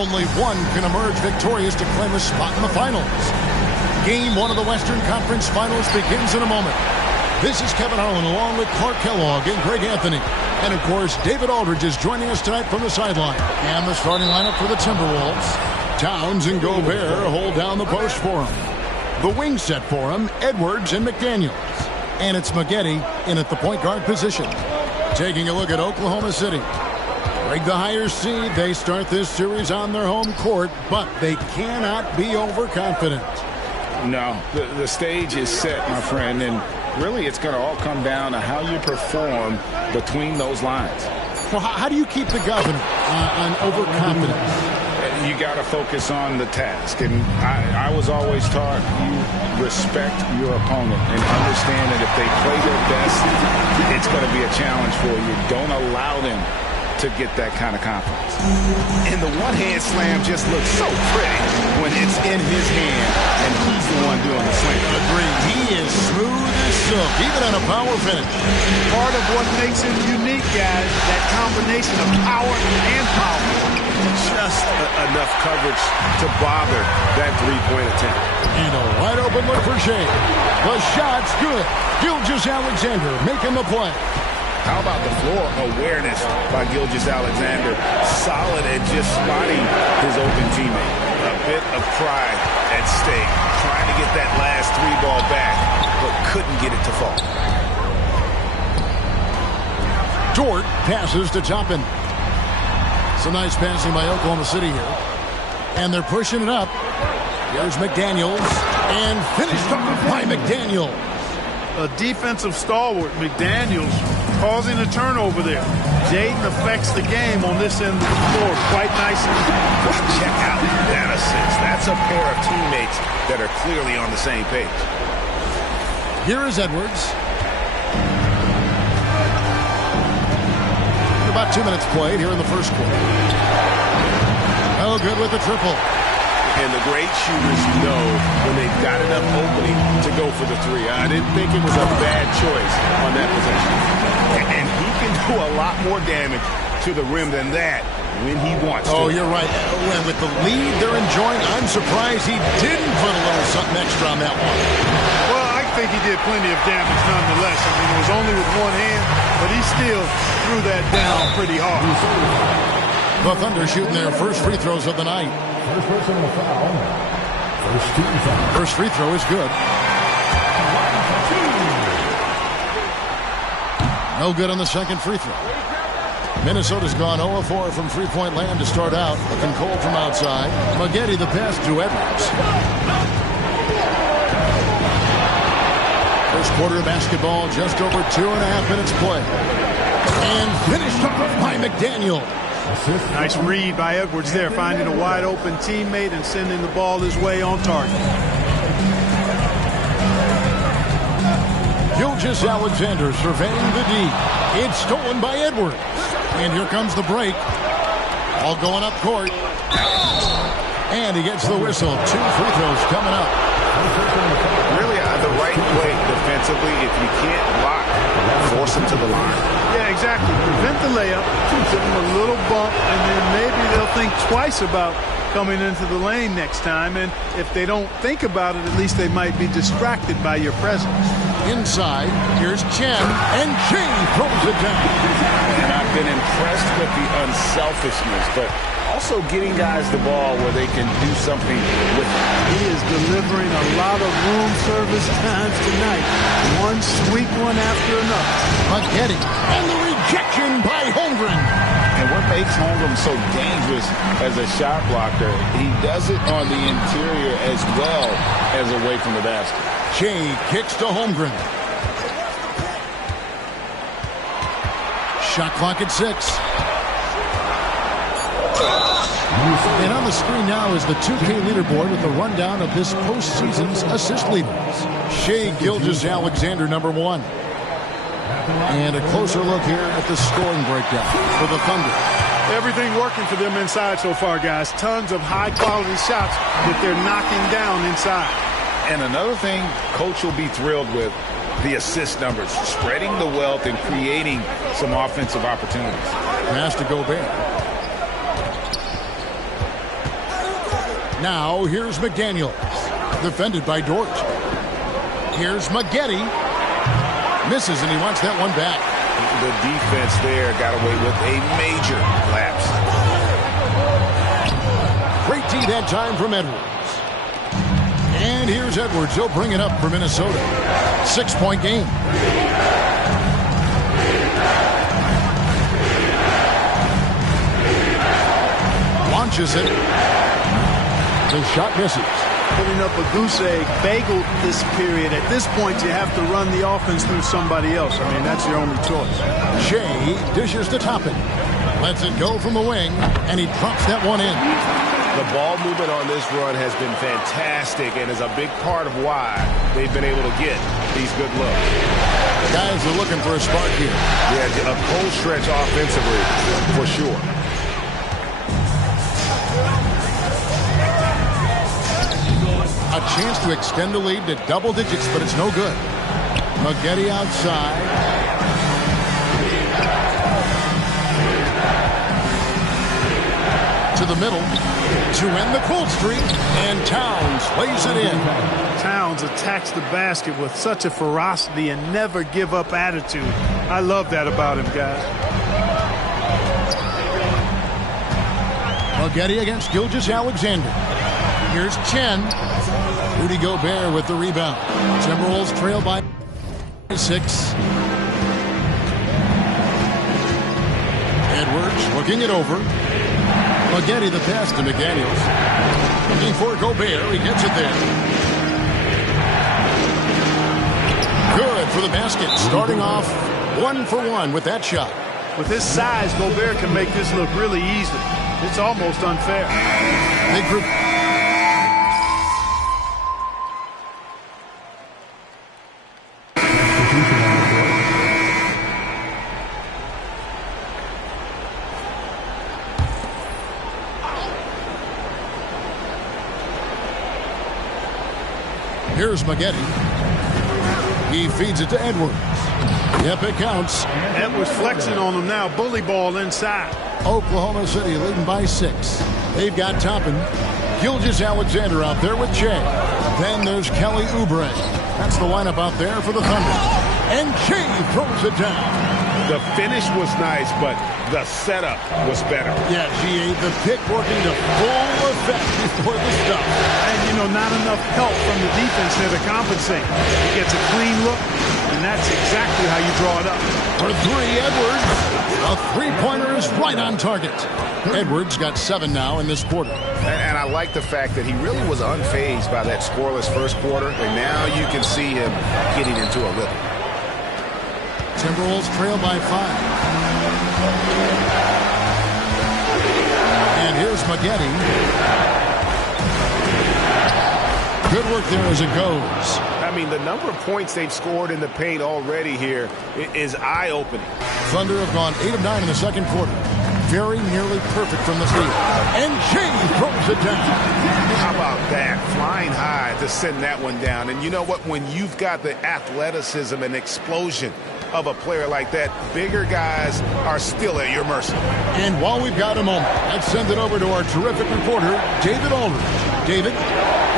Only one can emerge victorious to claim a spot in the finals. Game 1 of the Western Conference Finals begins in a moment. This is Kevin Harlan along with Clark Kellogg and Greg Anthony. And, of course, David Aldridge is joining us tonight from the sideline. And the starting lineup for the Timberwolves. Towns and Gobert hold down the post for him. The wing set for him, Edwards and McDaniels. And it's Maggette in at the point guard position. Taking a look at Oklahoma City. Greg, the higher seed, they start this series on their home court, but they cannot be overconfident. No, the stage is set, my friend, and really it's going to all come down to how you perform between those lines. So how do you keep the governor on overconfidence? You got to focus on the task, and I was always taught you respect your opponent and understand that if they play their best, it's going to be a challenge for you. Don't allow them to get that kind of confidence. And the one-hand slam just looks so pretty when it's in his hand and he's the one doing the slam. Agreed. He is smooth as silk, even on a power finish. Part of what makes him unique, guys, that combination of power and power. Just enough coverage to bother that three-point attempt. And a wide-open look for Shea. The shot's good. Gilgeous-Alexander making the play. How about the floor awareness by Gilgeous-Alexander? Solid at just spotting his open teammate. A bit of pride at stake. Trying to get that last three ball back, but couldn't get it to fall. Dort passes to Toppin. Some nice passing by Oklahoma City here. And they're pushing it up. Here's McDaniels. And finished up by McDaniels. A defensive stalwart, McDaniels, causing a turnover there. Jaden affects the game on this end of the floor quite nicely. Well, check out that assist. That's a pair of teammates that are clearly on the same page. Here is Edwards. About 2 minutes played here in the first quarter. Oh, good with the triple. And the great shooters know when they've got enough opening to go for the three. I didn't think it was a bad choice on that possession. And he can do a lot more damage to the rim than that when he wants to. Oh, you're right. And with the lead they're enjoying, I'm surprised he didn't put a little something extra on that one. Well, I think he did plenty of damage nonetheless. I mean, it was only with one hand, but he still threw that down pretty hard. The Thunder shooting their first free throws of the night. First personal foul. First team foul. First free throw is good. No good on the second free throw. Minnesota's gone 0-4 from three-point land to start out. Looking cold from outside. Maggette the pass to Edwards. First quarter of basketball, just over 2.5 minutes play. And finished up by McDaniel. Nice read by Edwards there, finding a wide open teammate and sending the ball his way on target. Gilgeous-Alexander surveying the D. It's stolen by Edwards. And here comes the break. All going up court. And he gets the whistle. 2 free throws coming up. Really the right play defensively. If you can't block, force him to the line. Yeah, exactly. Prevent the layup, give him a little bump, and then maybe they'll think twice about coming into the lane next time. And if they don't think about it, at least they might be distracted by your presence. Inside, here's Chen, and Shea throws it down. And I've been impressed with the unselfishness, but also getting guys the ball where they can do something with it. He is delivering a lot of room service times tonight. One sweet one after another. Maggette, and the rejection by Holmgren. And what makes Holmgren so dangerous as a shot blocker, he does it on the interior as well as away from the basket. Shea kicks to Holmgren. Shot clock at 6. And on the screen now is the 2K leaderboard with the rundown of this postseason's assist leaders. Shea Gilgeous-Alexander, number 1. And a closer look here at the scoring breakdown for the Thunder. Everything working for them inside so far, guys. Tons of high-quality shots that they're knocking down inside. And another thing Coach will be thrilled with, the assist numbers, spreading the wealth and creating some offensive opportunities. Pass to Gobert. Now here's McDaniels. Defended by Dort. Here's Maggette. Misses, and he wants that one back. The defense there got away with a major lapse. Great D that time from Edwards. And here's Edwards. He'll bring it up for Minnesota. 6-point game. Launches it. The shot misses. Putting up a goose egg bagel this period. At this point, you have to run the offense through somebody else. I mean, that's your only choice. Shea dishes to Toppin. Lets it go from the wing, and he drops that one in. The ball movement on this run has been fantastic and is a big part of why they've been able to get these good looks. Guys are looking for a spark here. Yeah, a cold stretch offensively, for sure. A chance to extend the lead to double digits, but it's no good. Maggette outside. To the middle to end the cold streak, and Towns lays it in. Towns attacks the basket with such a ferocity and never give up attitude. I love that about him, guys. Maggette against Gilgeous-Alexander. Here's Chen. Rudy Gobert with the rebound. Timberwolves trail by 6. Edwards looking it over. Maggette the pass to McDaniels. Looking for Gobert. He gets it there. Good for the basket. Starting off 1 for 1 with that shot. With his size, Gobert can make this look really easy. It's almost unfair. Big group. Here's Maggette. He feeds it to Edwards. Yep, it counts. Edwards flexing on him now. Bully ball inside. Oklahoma City leading by 6. They've got Toppin. Gilgeous-Alexander out there with Shea. Then there's Kelly Oubre. That's the lineup out there for the Thunder. And Shea throws it down. The finish was nice, but the setup was better. Yeah, G.A., the pick working to full effect before the stop. And, you know, not enough help from the defense there to compensate. He gets a clean look, and that's exactly how you draw it up. For 3, Edwards. A three-pointer is right on target. Edwards got 7 now in this quarter. And I like the fact that he really was unfazed by that scoreless first quarter, and now you can see him getting into a rhythm. Timberwolves trail by 5. And here's Maggette. Good work there as it goes. I mean, the number of points they've scored in the paint already here is eye-opening. Thunder have gone 8 of 9 in the second quarter. Very nearly perfect from the field. And Shea throws it down. How about that? Flying high to send that one down. And you know what? When you've got the athleticism and explosion of a player like that, bigger guys are still at your mercy. And while we've got a moment, let's send it over to our terrific reporter, David Aldridge. David?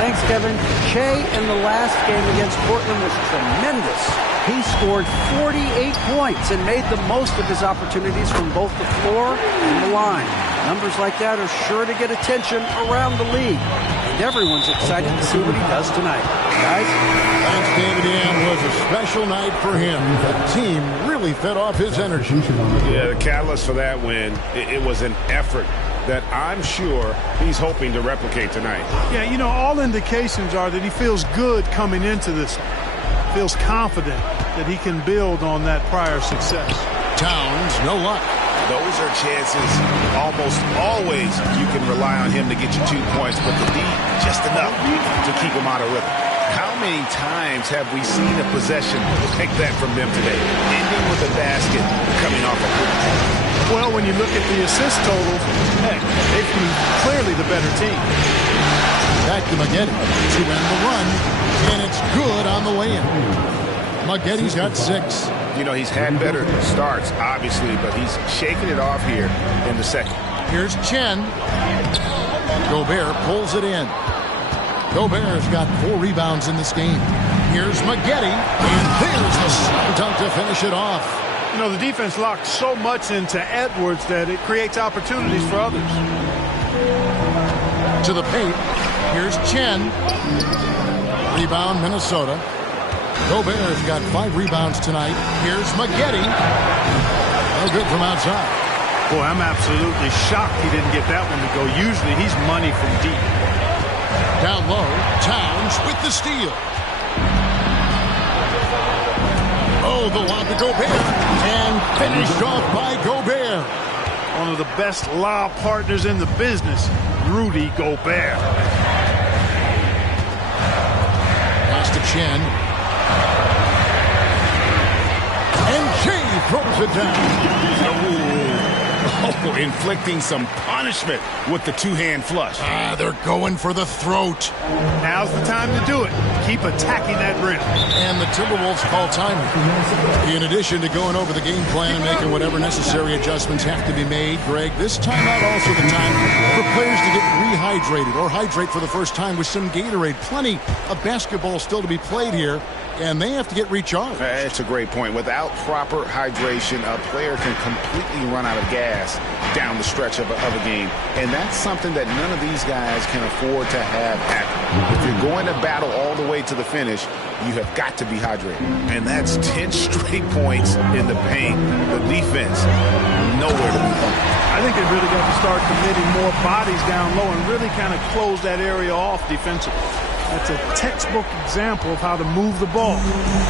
Thanks, Kevin. Shea in the last game against Portland was tremendous. He scored 48 points and made the most of his opportunities from both the floor and the line. Numbers like that are sure to get attention around the league. And everyone's excited to see what he does tonight. Guys? Thanks, David. It was a special night for him. The team really fed off his energy. Yeah, the catalyst for that win, it was an effort that I'm sure he's hoping to replicate tonight. Yeah, you know, all indications are that he feels good coming into this. Feels confident that he can build on that prior success. Towns, no luck. Those are chances almost always you can rely on him to get you 2 points, but the D, just enough to keep him out of rhythm. How many times have we seen a possession take that from them today, ending with a basket coming off a boot? Well, when you look at the assist totals, heck, they've been clearly the better team. Back to Maggette to end the run, and it's good on the way in. Maggette's got 6. You know, he's had better starts, obviously, but he's shaking it off here in the second. Here's Chen. Gobert pulls it in. Gobert's got 4 rebounds in this game. Here's Maggette, and there's the slam dunk to finish it off. You know, the defense locked so much into Edwards that it creates opportunities for others. To the paint. Here's Chen. Rebound, Minnesota. Gobert's got 5 rebounds tonight. Here's Maggette. No good from outside. Boy, I'm absolutely shocked he didn't get that one to go. Usually he's money from deep. Down low, Towns with the steal. Oh, the lob to Gobert. And finished off by Gobert. One of the best lob partners in the business, Rudy Gobert. Pass to Chen. And Jay throws it down. Oh, inflicting some punishment with the 2-hand flush. They're going for the throat. Now's the time to do it. Keep attacking that rim. And the Timberwolves call timeout. In addition to going over the game plan and making whatever necessary adjustments have to be made, Greg, this timeout also the time for players to get rehydrated or hydrate for the first time with some Gatorade. Plenty of basketball still to be played here, and they have to get recharged. That's a great point. Without proper hydration, a player can completely run out of gas down the stretch of a game. And that's something that none of these guys can afford to have happen. If you're going to battle all the way to the finish, you have got to be hydrated. And that's 10 straight points in the paint. The defense, nowhere to be found. I think they really got to start committing more bodies down low and really kind of close that area off defensively. That's a textbook example of how to move the ball.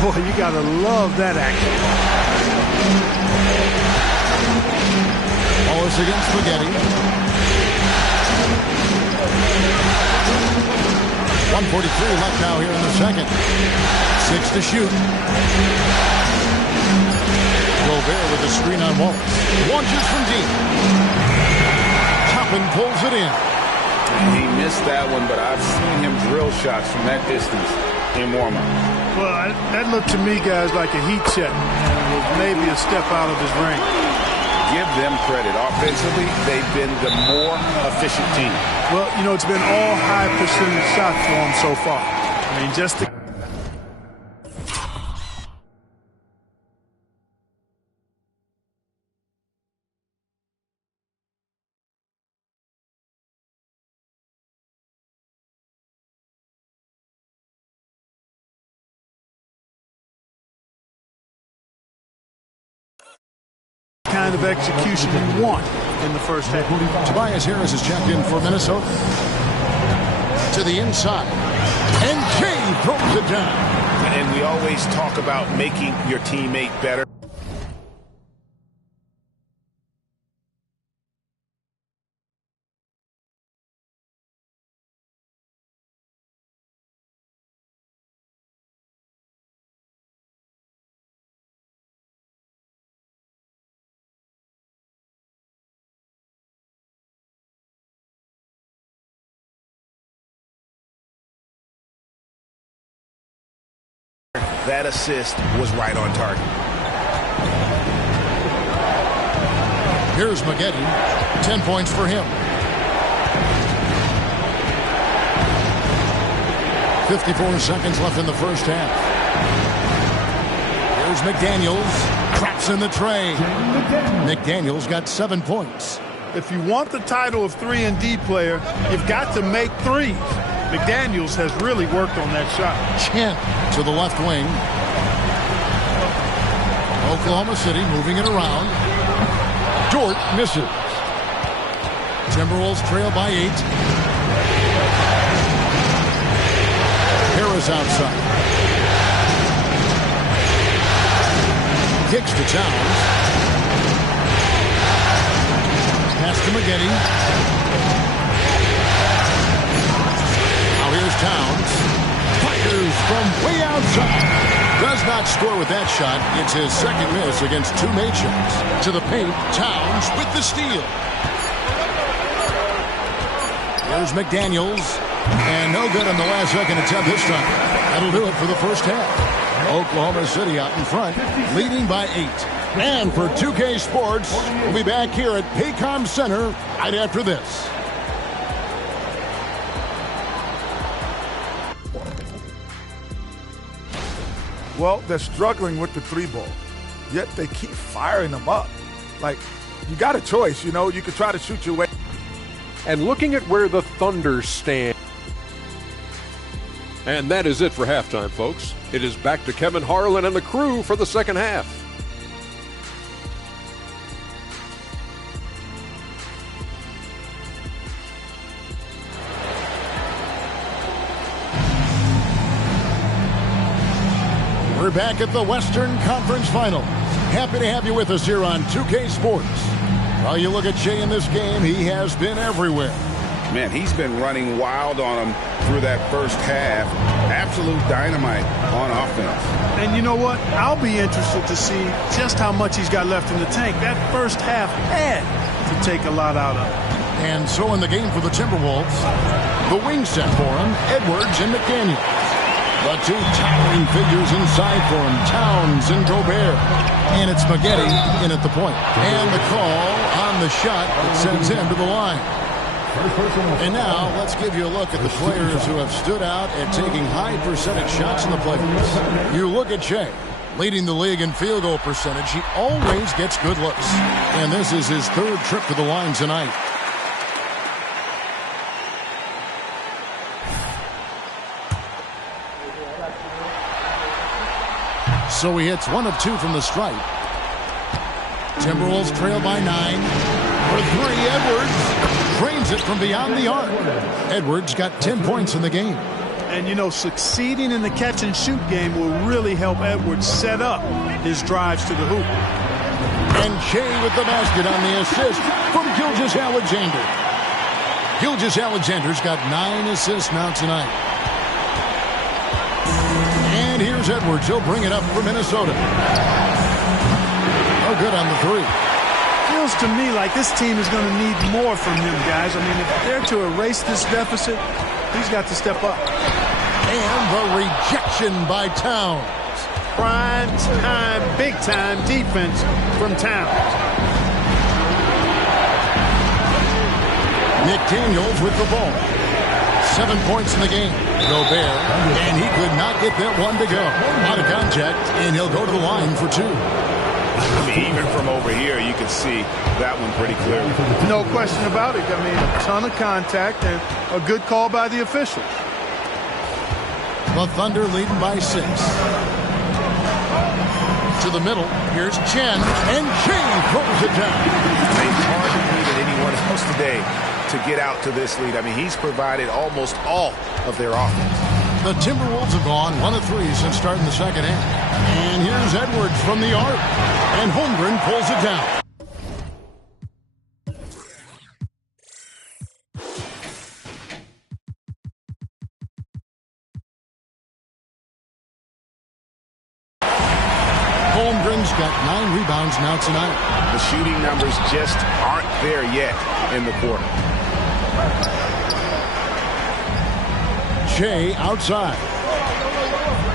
Boy, you got to love that action. Wallace against Maggette. 1:43 left now here in the second. 6 to shoot. Gobert with the screen on Wallace. Launches from deep. Toppin pulls it in. He missed that one, but I've seen him drill shots from that distance in warm-up. Well, that looked to me, guys, like a heat check. And it was maybe a step out of his range. Give them credit. Offensively, they've been the more efficient team. Well, you know, it's been all high percentage shots for him so far. I mean, just to... kind of execution you want in the first half. Tobias Harris is checked in for Minnesota. To the inside. And Jay throws it down. And we always talk about making your teammate better. That assist was right on target. Here's Maggette. 10 points for him. 54 seconds left in the first half. Here's McDaniels. Traps in the tray. McDaniels got 7 points. If you want the title of 3-and-D player, you've got to make threes. McDaniels has really worked on that shot. Chen to the left wing. Oklahoma City moving it around. Dort misses. Timberwolves trail by 8. Harris outside. Kicks to Towns. Pass to Maggette. Here's Towns. Fires from way outside. Does not score with that shot. It's his second miss against 2 made shots. To the paint, Towns with the steal. Here's McDaniels. And no good on the last second attempt this time. That'll do it for the first half. Oklahoma City out in front, leading by 8. And for 2K Sports, we'll be back here at Paycom Center right after this. Well, they're struggling with the three ball, yet they keep firing them up. Like, you got a choice, you know. You could try to shoot your way. And looking at where the Thunder stand. And that is it for halftime, folks. It is back to Kevin Harlan and the crew for the second half. We're back at the Western Conference Finals. Happy to have you with us here on 2K Sports. While you look at Shea in this game, he has been everywhere. Man, he's been running wild on him through that first half. Absolute dynamite on offense. And you know what? I'll be interested to see just how much he's got left in the tank. That first half had to take a lot out of him. And so in the game for the Timberwolves, the wing set for him, Edwards and McDaniel. The two towering figures inside for him, Towns and Gobert. And it's Maggette in at the point. And the call on the shot that sends him to the line. And now let's give you a look at the players who have stood out at taking high percentage shots in the playoffs. You look at Shea, leading the league in field goal percentage. He always gets good looks. And this is his third trip to the line tonight. So he hits 1 of 2 from the stripe. Timberwolves trail by 9. For 3, Edwards drains it from beyond the arc. Edwards got 10 points in the game. And, you know, succeeding in the catch-and-shoot game will really help Edwards set up his drives to the hoop. And Shea with the basket on the assist from Gilgeous-Alexander. Gilgeous-Alexander's got 9 assists now tonight. And here's Edwards. He'll bring it up for Minnesota. Oh, good on the 3. Feels to me like this team is going to need more from him, guys. I mean, if they're to erase this deficit, he's got to step up. And the rejection by Towns. Prime time, big time defense from Towns. McDaniels with the ball. 7 points in the game. Gobert, and he could not get that one to go. Out of contact, and he'll go to the line for 2. I mean, even from over here, you can see that one pretty clearly. No question about it. I mean, a ton of contact and a good call by the officials. The Thunder leading by 6. To the middle, here's Chen, and Shea throws it down. It's hard to believe that anyone else today to get out to this lead. I mean, he's provided almost all of their offense. The Timberwolves have gone 1 of 3 since starting the second half. And here's Edwards from the arc. And Holmgren pulls it down. Holmgren's got 9 rebounds now tonight. The shooting numbers just aren't there yet in the quarter. Shea outside.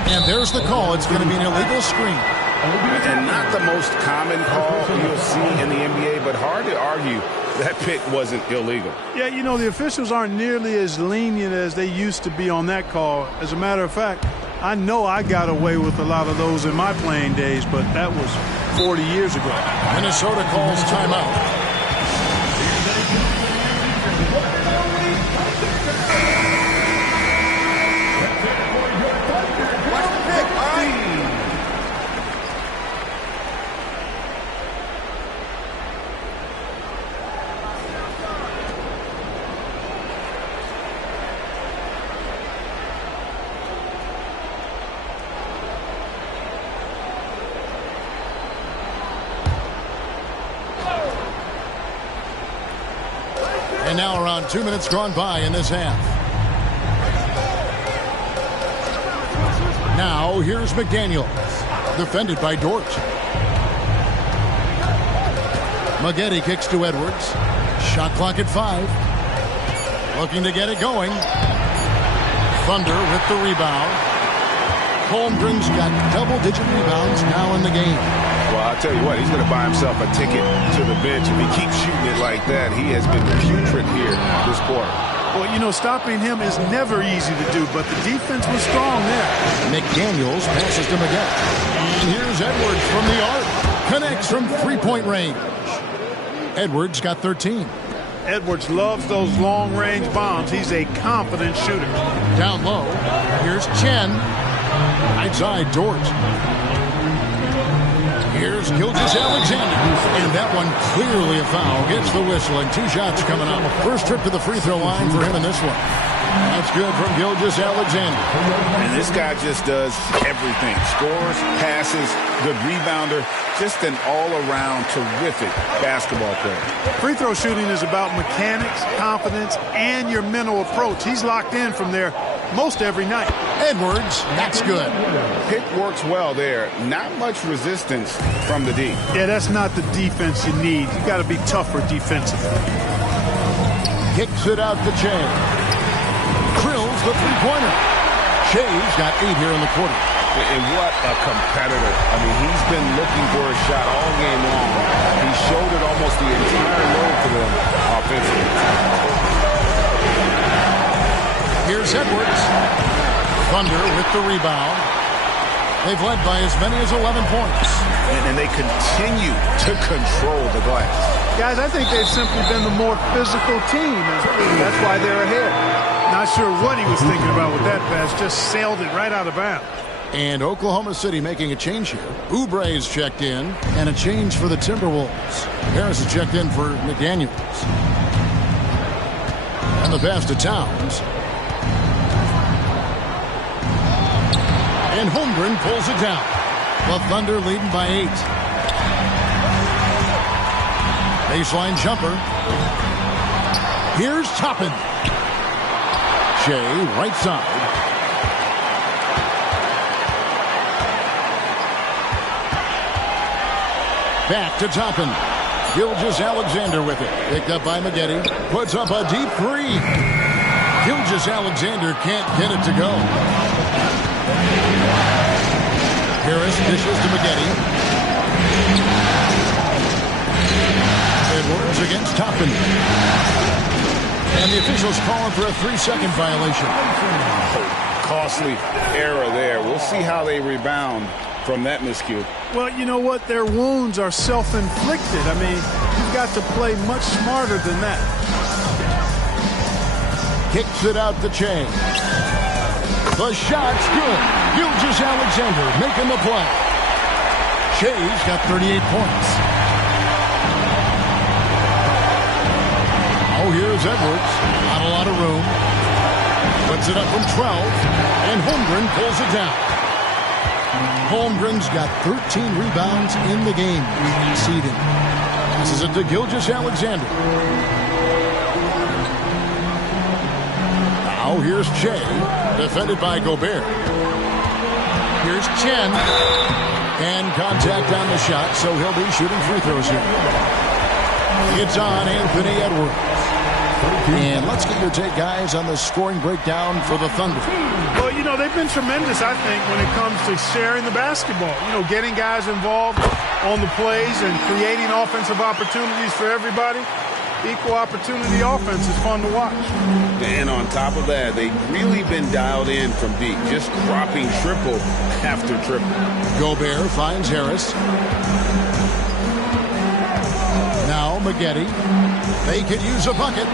And there's the call. It's going to be an illegal screen. And not the most common call you'll see in the NBA, but hard to argue that pick wasn't illegal. Yeah, you know, the officials aren't nearly as lenient as they used to be on that call. As a matter of fact, I know I got away with a lot of those in my playing days, but that was 40 years ago. Minnesota calls timeout. And now around 2 minutes gone by in this half. Now here's McDaniels, defended by Dort. Maggette kicks to Edwards. Shot clock at 5. Looking to get it going. Thunder with the rebound. Holmgren's got double-digit rebounds now in the game. Well, I'll tell you what, he's going to buy himself a ticket to the bench. If he keeps shooting it like that, he has been putrid here this quarter. Well, you know, stopping him is never easy to do, but the defense was strong there. McDaniels passes to Miguel. And here's Edwards from the arc. Connects from three-point range. Edwards got 13. Edwards loves those long-range bombs. He's a confident shooter. Down low, here's Chen. Right side, Dort. Here's Gilgeous-Alexander. And that one clearly a foul. Gets the whistle, and 2 shots coming up. First trip to the free throw line for him in this one. That's good from Gilgeous-Alexander. And this guy just does everything. Scores, passes, good rebounder. Just an all-around terrific basketball player. Free throw shooting is about mechanics, confidence, and your mental approach. He's locked in from there most every night. Edwards, that's good. Pick works well there. Not much resistance from the D. Yeah, that's not the defense you need. You got to be tougher defensively. Kicks it out to Che. Drills the three-pointer. Che's got 8 here in the quarter. And what a competitor. I mean, he's been looking for a shot all game long. He showed it almost the entire load for them offensively. Here's Edwards. Thunder with the rebound. They've led by as many as 11 points. And they continue to control the glass. Guys, I think they've simply been the more physical team, and that's why they're ahead. Not sure what he was thinking about with that pass. Just sailed it right out of bounds. And Oklahoma City making a change here. Oubre's checked in, and a change for the Timberwolves. Harris is checked in for McDaniels. And the pass to Towns. And Holmgren pulls it down. The Thunder leading by 8. Baseline jumper. Here's Toppin. Shea, right side. Back to Toppin. Gilgeous-Alexander with it. Picked up by Maggette. Puts up a deep 3. Gilgeous-Alexander can't get it to go. Harris dishes to Maggette. Edwards against Toppin. And the officials calling for a 3-second violation. Costly error there. We'll see how they rebound from that miscue. Well, you know what? Their wounds are self-inflicted. I mean, you've got to play much smarter than that. Kicks it out to Che. The shot's good. Gilgeous-Alexander making the play. Che's got 38 points. Oh, here's Edwards. Not a lot of room. Puts it up from 12. And Holmgren pulls it down. Holmgren's got 13 rebounds in the game. Conceding. Passes it to Gilgeous-Alexander. Now here's Che. Defended by Gobert. Here's Chen. And contact on the shot, so he'll be shooting free throws here. It's on Anthony Edwards. And let's get your take, guys, on the scoring breakdown for the Thunder. Well, you know, they've been tremendous, I think, when it comes to sharing the basketball. You know, getting guys involved on the plays and creating offensive opportunities for everybody. Equal opportunity offense is fun to watch. And on top of that, they've really been dialed in from deep, just dropping triple after triple. Gobert finds Harris. Now Maggette. They could use a bucket.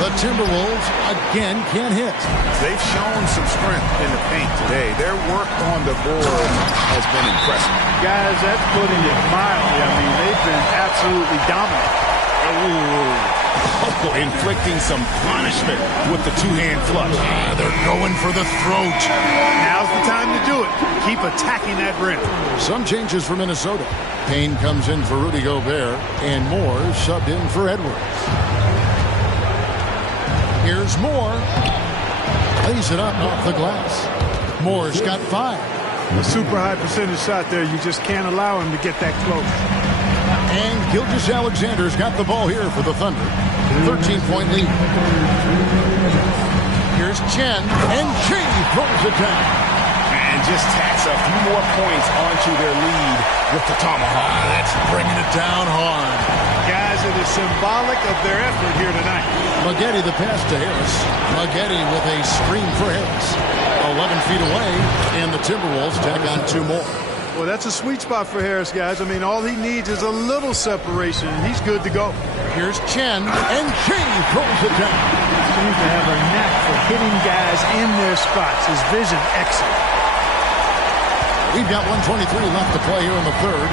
The Timberwolves again can't hit. They've shown some strength in the paint today. Their work on the board has been impressive. Guys, that's putting it mildly. I mean, they've been absolutely dominant. Oh, inflicting some punishment with the two-hand flush. They're going for the throat. Now's the time to do it. Keep attacking that rim. Some changes for Minnesota. Payne comes in for Rudy Gobert, and Moore subbed in for Edwards. Here's Moore. Lays it up off the glass. Moore's got 5. A super high percentage shot there. You just can't allow him to get that close. And Gilgeous-Alexander's got the ball here for the Thunder. 13-point lead. Here's Chen, and Che throws it down. And just tacks a few more points onto their lead with the tomahawk. That's bringing it down hard. Guys, it is symbolic of their effort here tonight. Maggette the pass to Harris. Maggette with a screen for Harris. 11 feet away, and the Timberwolves tack on 2 more. Well, that's a sweet spot for Harris, guys. I mean, all he needs is a little separation, and he's good to go. Here's Chen, and Shea throws it down. Seems to have a knack for hitting guys in their spots. His vision excellent. We've got 1:23 left to play here in the third.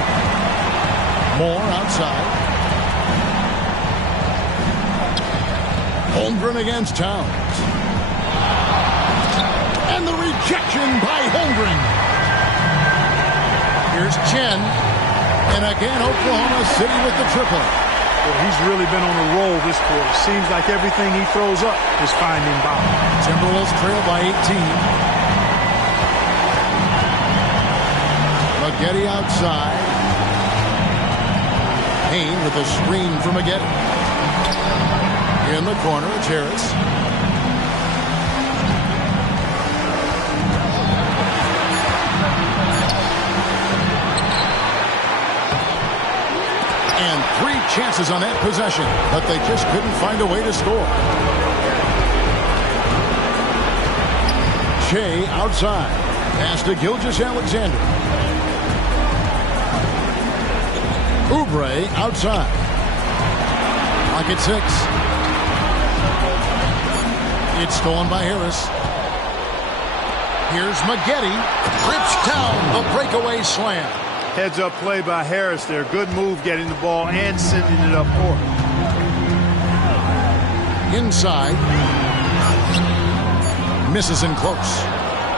Moore outside. Holmgren against Towns. And the rejection by Holmgren. Here's Chen. And again, Oklahoma City with the triple. Well, he's really been on a roll this quarter. Seems like everything he throws up is finding bottom. Timberwolves trail by 18. Maggette outside. Payne with a screen for Maggette. In the corner, it's Harris. And 3 chances on that possession, but they just couldn't find a way to score. Shea outside. Pass to Gilgeous-Alexander. Oubre outside. Pocket 6. It's stolen by Harris. Here's Maggette. Rips down the breakaway slam. Heads-up play by Harris there. Good move getting the ball and sending it up court. Inside. Misses in close.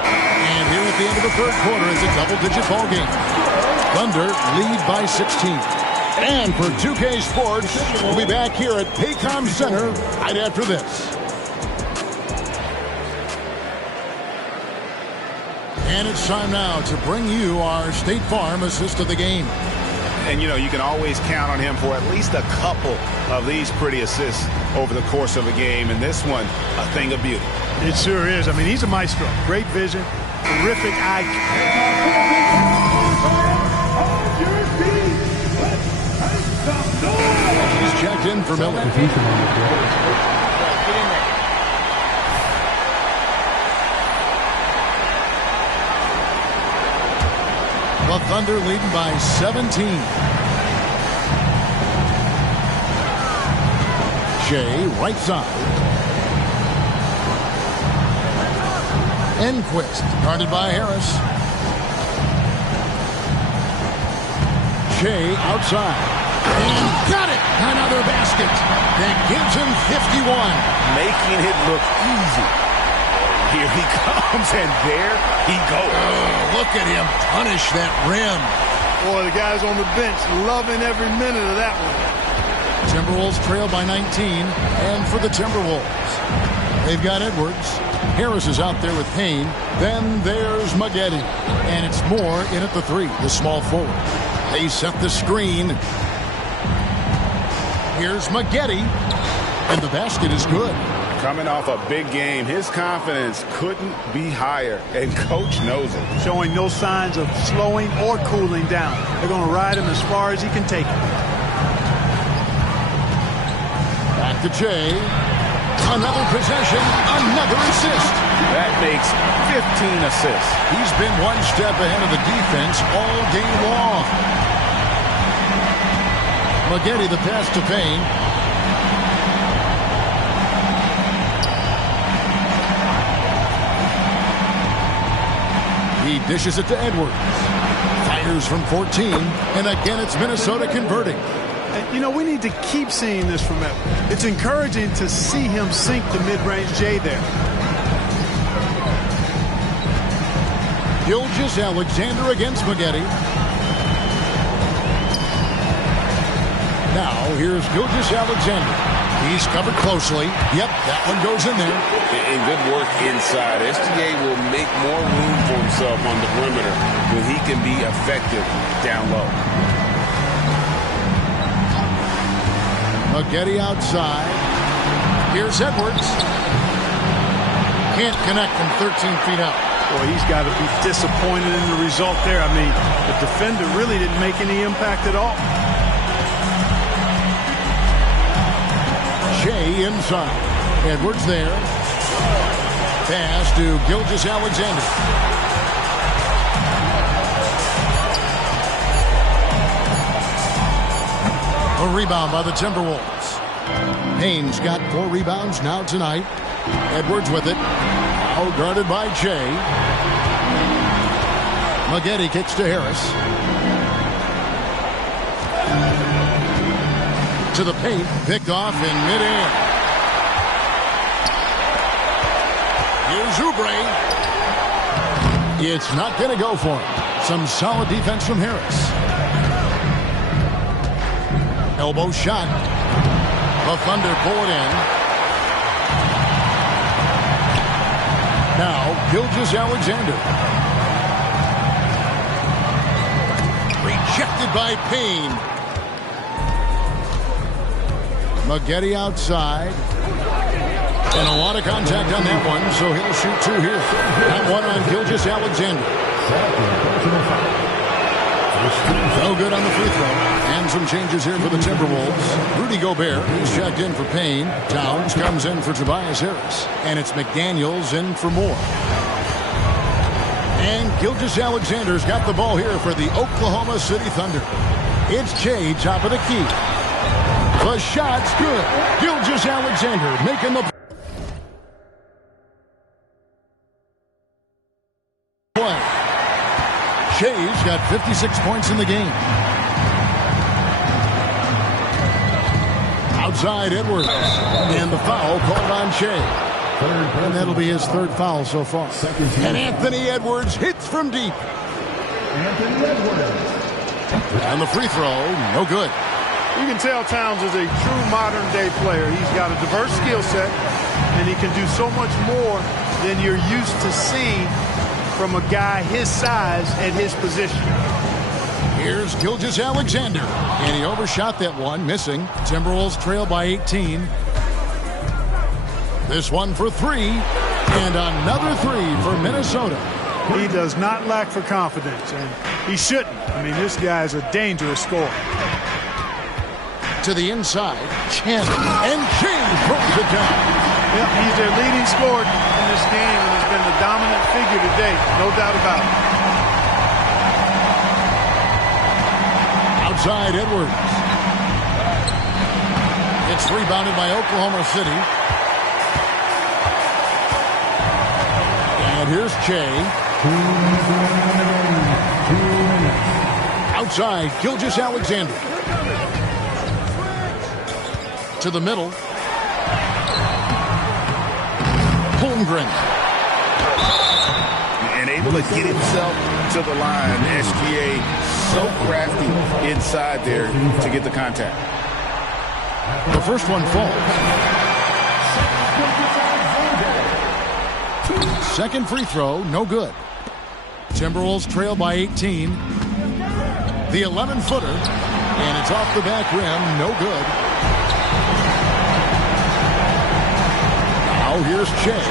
And here at the end of the third quarter is a double-digit ball game. Thunder lead by 16. And for 2K Sports, we'll be back here at Paycom Center right after this. And it's time now to bring you our State Farm assist of the game. And, you know, you can always count on him for at least a couple of these pretty assists over the course of a game. And this one, a thing of beauty. It sure is. I mean, he's a maestro. Great vision, terrific IQ. He's checked in for Miller. The Thunder leading by 17. Shea, right side. Enquist, guarded by Harris. Shea outside. And got it! Another basket. That gives him 51. Making it look easy. Here he comes, and there he goes. Oh, look at him punish that rim. Boy, the guys on the bench loving every minute of that one. Timberwolves trail by 19, and for the Timberwolves, they've got Edwards. Harris is out there with Payne. Then there's Maggette, and it's Moore in at the 3, the small forward. They set the screen. Here's Maggette, and the basket is good. Coming off a big game, his confidence couldn't be higher, and Coach knows it. Showing no signs of slowing or cooling down. They're going to ride him as far as he can take it. Back to Jay. Another possession, another assist. That makes 15 assists. He's been one step ahead of the defense all game long. Maggette the pass to Payne. He dishes it to Edwards. Fires from 14, and again it's Minnesota converting. And, you know, we need to keep seeing this from Edwards. It's encouraging to see him sink the mid-range J there. Gilgeous-Alexander against Maggette. Now here's Gilgeous-Alexander. He's covered closely. Yep, that one goes in there. And good work inside. SGA will make more room for himself on the perimeter when he can be effective down low. Maggette outside. Here's Edwards. Can't connect from 13 feet out. Boy, he's got to be disappointed in the result there. I mean, the defender really didn't make any impact at all. Shea inside. Edwards there. Pass to Gilgeous-Alexander. A rebound by the Timberwolves. Payne's got 4 rebounds now tonight. Edwards with it. Now guarded by Shea. Maggette kicks to Harris. To the paint. Picked off in midair. Here's Oubre. It's not going to go for him. Some solid defense from Harris. Elbow shot. The Thunder pull it in. Now, Gilgeous-Alexander. Rejected by Payne. Maggette outside. And a lot of contact on that one, so he'll shoot 2 here. That one on Gilgeous-Alexander. No good on the free throw. And some changes here for the Timberwolves. Rudy Gobert, he's checked in for Payne. Towns comes in for Tobias Harris. And it's McDaniels in for Moore. And Gilgeous-Alexander's got the ball here for the Oklahoma City Thunder. It's Shea, top of the key. The shot's good. Gilgeous-Alexander making the play. Shea's got 56 points in the game. Outside Edwards. And the foul called on Shea. And that'll be his 3rd foul so far. And Anthony Edwards hits from deep. Anthony Edwards. And the free throw, no good. You can tell Towns is a true modern-day player. He's got a diverse skill set, and he can do so much more than you're used to seeing from a guy his size at his position. Here's Gilgeous-Alexander, and he overshot that one, missing. Timberwolves trail by 18. This one for 3, and another 3 for Minnesota. He does not lack for confidence, and he shouldn't. I mean, this guy is a dangerous scorer. To the inside, Chandler, and King throws it down. Yep, he's their leading scorer in this game and has been the dominant figure today, no doubt about it. Outside Edwards. It's rebounded by Oklahoma City. And here's Shea. Outside, Gilgeous-Alexander. To the middle. Holmgren. And able to get himself to the line. SGA so crafty inside there to get the contact. The first one falls. Second free throw, no good. Timberwolves trail by 18. The 11-footer, and it's off the back rim, no good. Now here's Shea.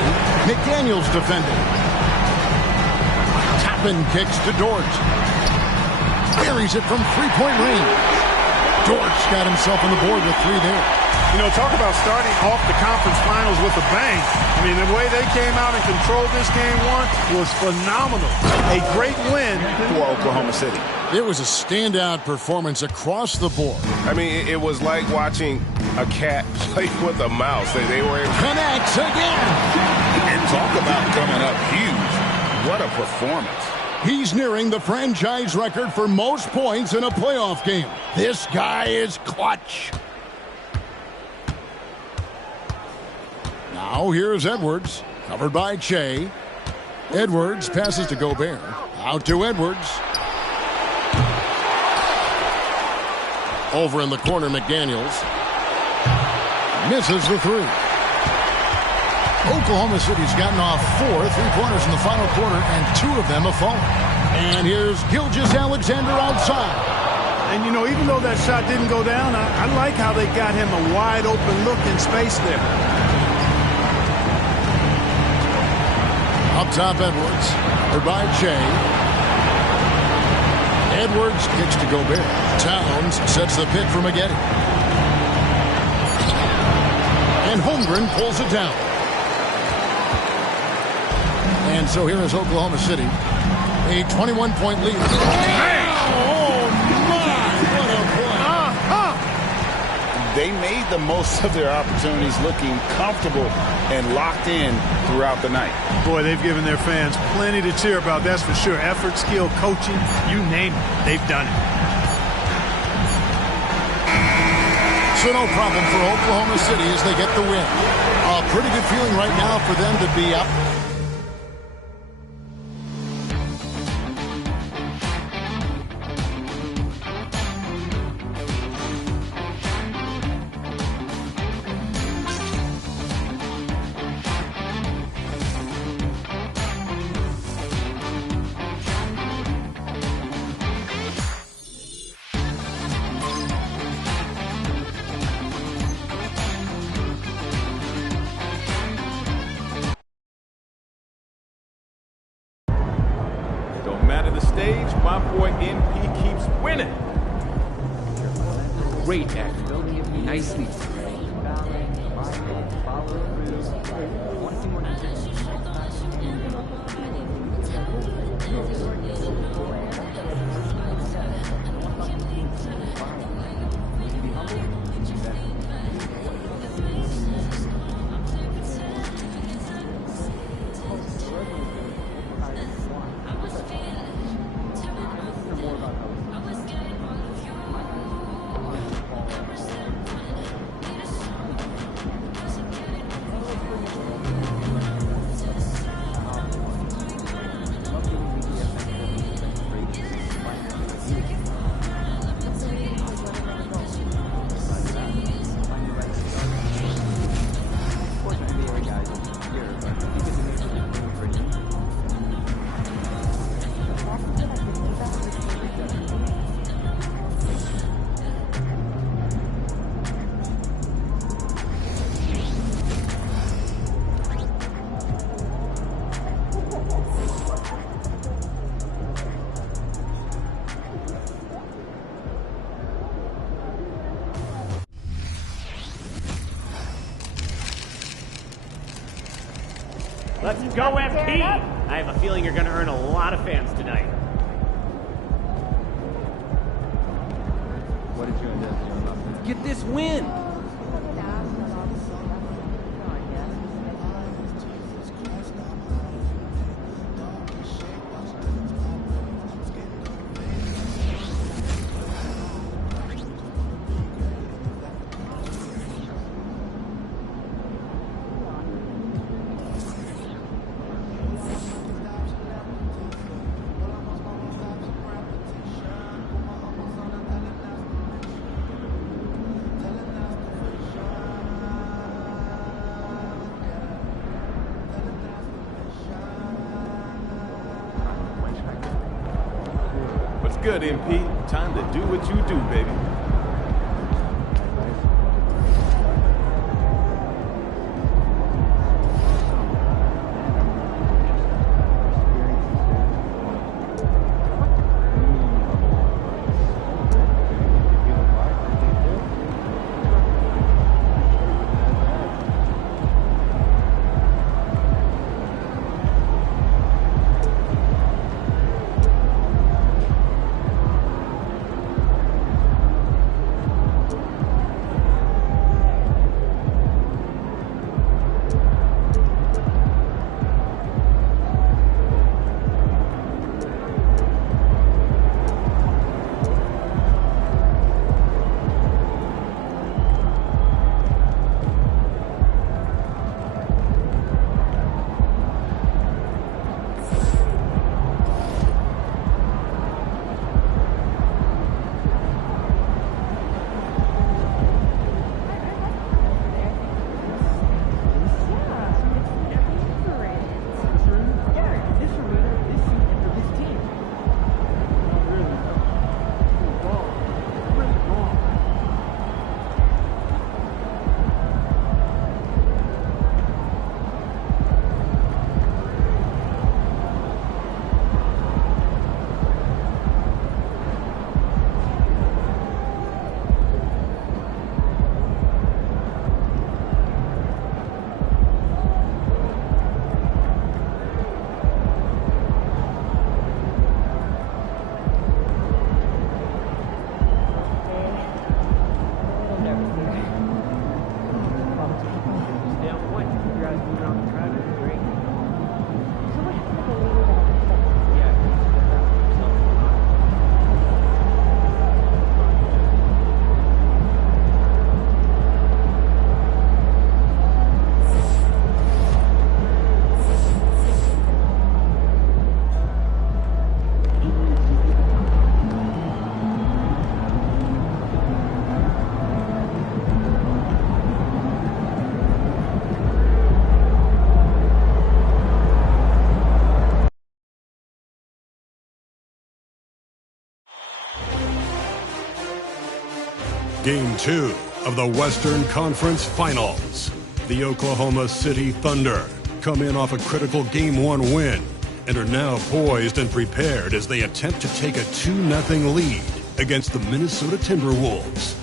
McDaniels defending. Toppin kicks to Dort. Buries it from three-point range. Dort's got himself on the board with 3 there. You know, talk about starting off the conference finals with a bang. I mean, the way they came out and controlled this game 1 was phenomenal. A great win for Oklahoma City. It was a standout performance across the board. I mean, it was like watching a cat play with a mouse. They were able Connects again. And talk about coming up huge. What a performance. He's nearing the franchise record for most points in a playoff game. This guy is clutch. Now here's Edwards, covered by Shea. Edwards passes to Gobert. Out to Edwards. Over in the corner, McDaniels. Misses the 3. Oklahoma City's gotten off 4 3-pointers in the final quarter, and 2 of them have fallen. And here's Gilgeous-Alexander outside. And, you know, even though that shot didn't go down, I like how they got him a wide-open look in space there. Up top, Edwards. Covered by Shea. Edwards kicks to Gobert. Towns sets the pick for Maggette. And Holmgren pulls it down. And so here is Oklahoma City. A 21-point lead. Oh, my! What a play. They made the most of their opportunities, looking comfortable and locked in throughout the night. Boy, they've given their fans plenty to cheer about, that's for sure. Effort, skill, coaching, you name it, they've done it. So no problem for Oklahoma City as they get the win. A pretty good feeling right now for them to be up. Stage, my boy MP keeps winning. Great acting. Nicely. Let's go, MP! I have a feeling you're going to earn a lot of fans tonight. What did you do? Get this win! Good, MP. Time to do what you do, baby. Game 2 of the Western Conference Finals. The Oklahoma City Thunder come in off a critical Game 1 win and are now poised and prepared as they attempt to take a 2-0 lead against the Minnesota Timberwolves.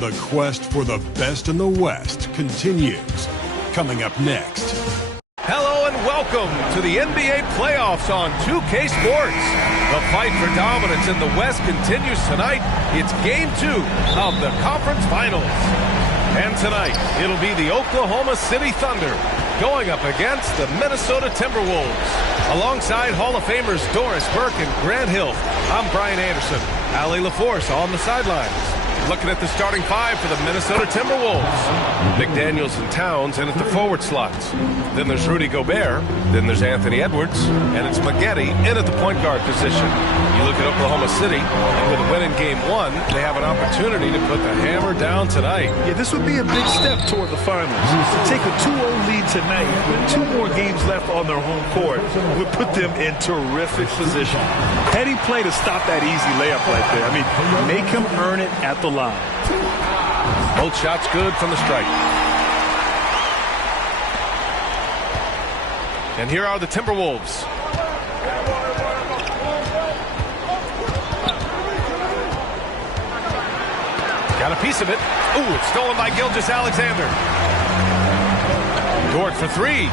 The quest for the best in the West continues. Coming up next. Hello and welcome to the NBA playoffs on 2K Sports. The fight for dominance in the West continues tonight. It's Game 2 of the Conference Finals. And tonight, it'll be the Oklahoma City Thunder going up against the Minnesota Timberwolves. Alongside Hall of Famers Doris Burke and Grant Hill, I'm Brian Anderson. Allie LaForce on the sidelines. Looking at the starting five for the Minnesota Timberwolves. McDaniels and Towns in at the forward slots. Then there's Rudy Gobert. Then there's Anthony Edwards. And it's Maggette in at the point guard position. You look at Oklahoma City, and with a win in Game 1, they have an opportunity to put the hammer down tonight. Yeah, this would be a big step toward the finals. To take a 2-0 lead tonight with 2 more games left on their home court would put them in terrific position. Heady play to stop that easy layup right there. I mean, make him earn it at the line. Both shots good from the stripe. And here are the Timberwolves. Got a piece of it. Ooh, it's stolen by Gilgeous-Alexander. Dort for 3.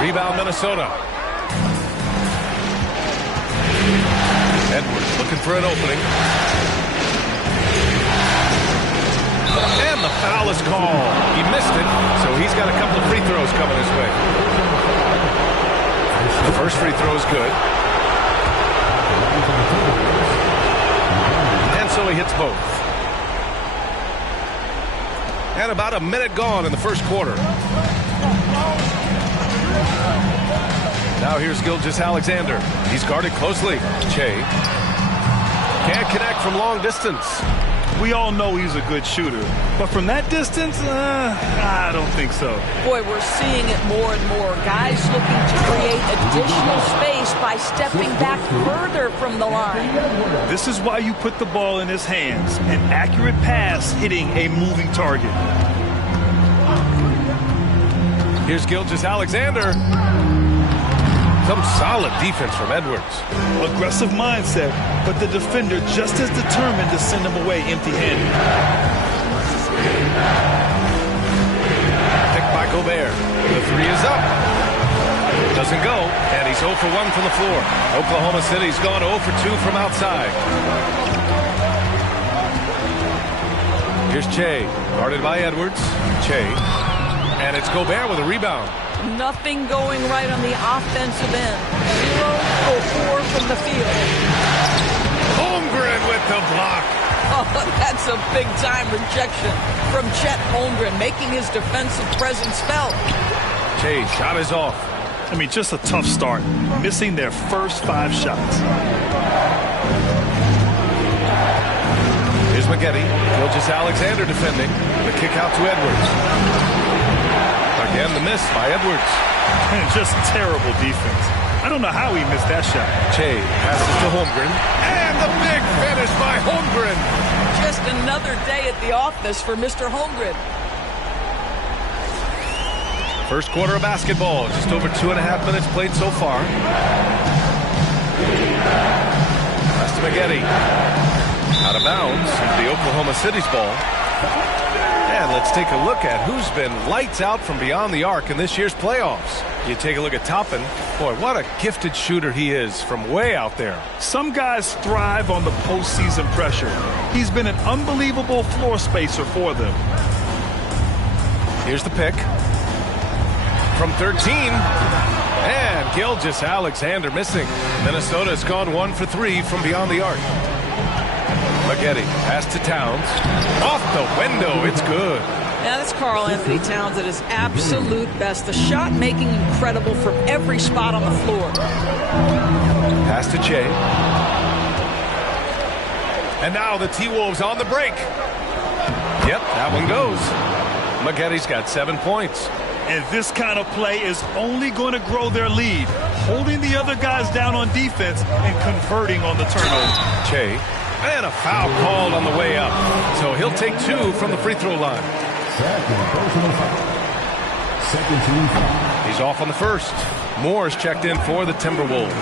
Rebound Minnesota. Edwards looking for an opening. And the foul is called. He missed it, so he's got a couple of free throws coming his way. The first free throw is good. And so he hits both. And about a minute gone in the first quarter. Now here's Gilgeous-Alexander. He's guarded closely. Che can't connect from long distance. We all know he's a good shooter, but from that distance, I don't think so. Boy, we're seeing it more and more. Guys looking to create additional space by stepping back further from the line. This is why you put the ball in his hands. An accurate pass hitting a moving target. Here's Gilgeous-Alexander. Some solid defense from Edwards. Aggressive mindset, but the defender just as determined to send him away empty-handed. Picked by Gobert. The 3 is up. Doesn't go, and he's 0 for 1 from the floor. Oklahoma City's gone 0 for 2 from outside. Here's Che, guarded by Edwards. Che, and it's Gobert with a rebound. Nothing going right on the offensive end. 0 for 4 from the field. Holmgren with the block. Oh, that's a big-time rejection from Chet Holmgren, making his defensive presence felt. Che, shot is off. I mean, just a tough start, missing their first 5 shots. Here's Maggette. Gilgeous-Alexander defending. The kick out to Edwards. Again, the miss by Edwards. And just terrible defense. I don't know how he missed that shot. Che passes to Holmgren. And the big finish by Holmgren. Just another day at the office for Mr. Holmgren. First quarter of basketball. Just over 2.5 minutes played so far. Pass to Maggette. Out of bounds. The Oklahoma City's ball. And let's take a look at who's been lights out from beyond the arc in this year's playoffs. You take a look at Toppin. Boy, what a gifted shooter he is from way out there. Some guys thrive on the postseason pressure. He's been an unbelievable floor spacer for them. Here's the pick. From 13. And Gilgeous-Alexander missing. Minnesota's gone 1 for 3 from beyond the arc. Maggette, pass to Towns. Off the window, it's good. Yeah, that's Karl-Anthony Towns at his absolute best. The shot making incredible from every spot on the floor. Pass to Che. And now the T-Wolves on the break. Yep, that one goes. Maggette's got 7 points. And this kind of play is only going to grow their lead. Holding the other guys down on defense and converting on the turnover. Che And a foul called on the way up. So he'll take 2 from the free throw line. Second team foul. He's off on the first. Moore's checked in for the Timberwolves.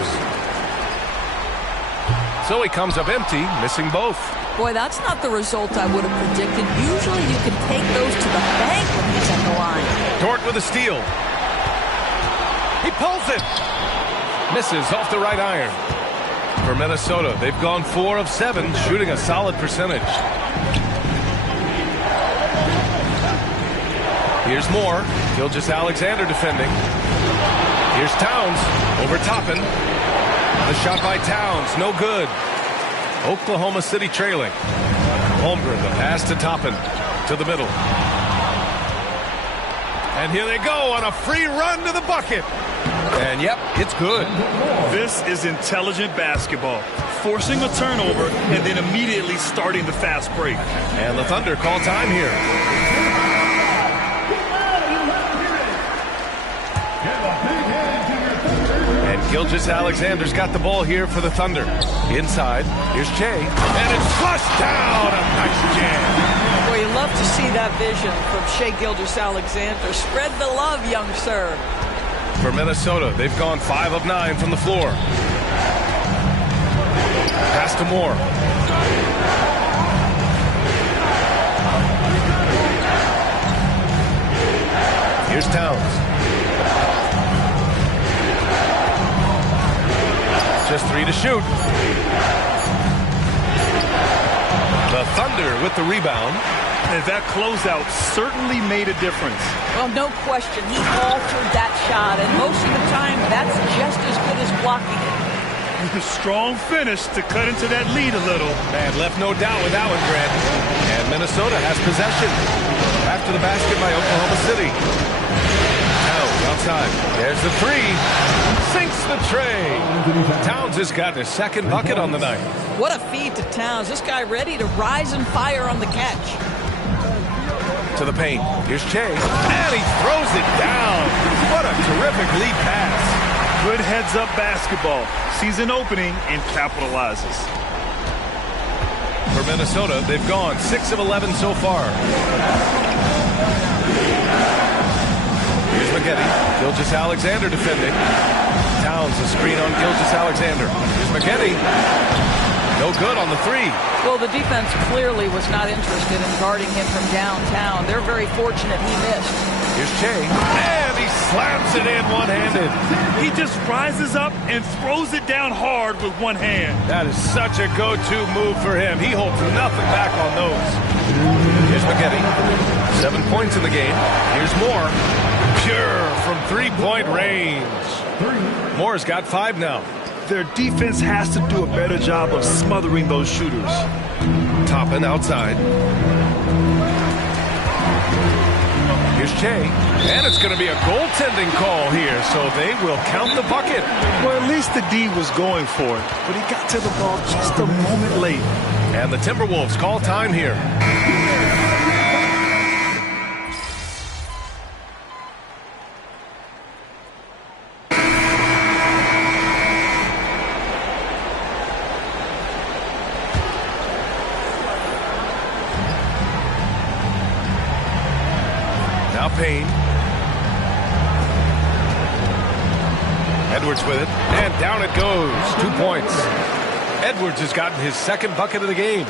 So he comes up empty, missing both. Boy, that's not the result I would have predicted. Usually you can take those to the bank when he's at the line. Dort with a steal. He pulls it. Misses off the right iron. For Minnesota, they've gone 4 of 7, shooting a solid percentage. Here's Moore. Gilgeous-Alexander defending. Here's Towns over Toppin. The shot by Towns, no good. Oklahoma City trailing. Holmgren, the pass to Toppin, to the middle. And here they go on a free run to the bucket. And yep, it's good. This is intelligent basketball. Forcing a turnover and then immediately starting the fast break. And the Thunder call time here. Gilgeous-Alexander's got the ball here for the Thunder. Inside, here's Che, and it's flushed down. A nice jam. Boy, you love to see that vision from Shai Gilgeous-Alexander. Spread the love, young sir. For Minnesota, they've gone 5 of 9 from the floor. Pass to Moore. Here's Towns. Just 3 to shoot. The Thunder with the rebound. And that closeout certainly made a difference. Well, no question. He altered that shot, and most of the time, that's just as good as blocking it. With a strong finish to cut into that lead a little. Man, left no doubt with that one, Grant. And Minnesota has possession. After the basket by Oklahoma City. Towns outside. There's the 3. Sinks the tray. Towns has got his second bucket on the night. What a feed to Towns. This guy ready to rise and fire on the catch. To the paint. Here's Che. And he throws it down. What a terrific lead pass. Good heads-up basketball. Sees an opening and capitalizes. For Minnesota, they've gone 6 of 11 so far. Here's McGetty. Gilgeous-Alexander defending. Towns, a screen on Gilgeous-Alexander. Here's McGetty. No good on the 3. Well, the defense clearly was not interested in guarding him from downtown. They're very fortunate he missed. Here's Che. And he slams it in one-handed. He just rises up and throws it down hard with one hand. That is such a go-to move for him. He holds nothing back on those. Here's McGetty. 7 points in the game. Here's Moore. Pure from 3-point range. Moore's got 5 now. Their defense has to do a better job of smothering those shooters. Toppin outside. Here's Che. And it's going to be a goaltending call here, so they will count the bucket. Well, at least the D was going for it, but he got to the ball just a moment late. And the Timberwolves call time here. Payne. Edwards with it, and down it goes. 2 points. Edwards has gotten his second bucket of the game.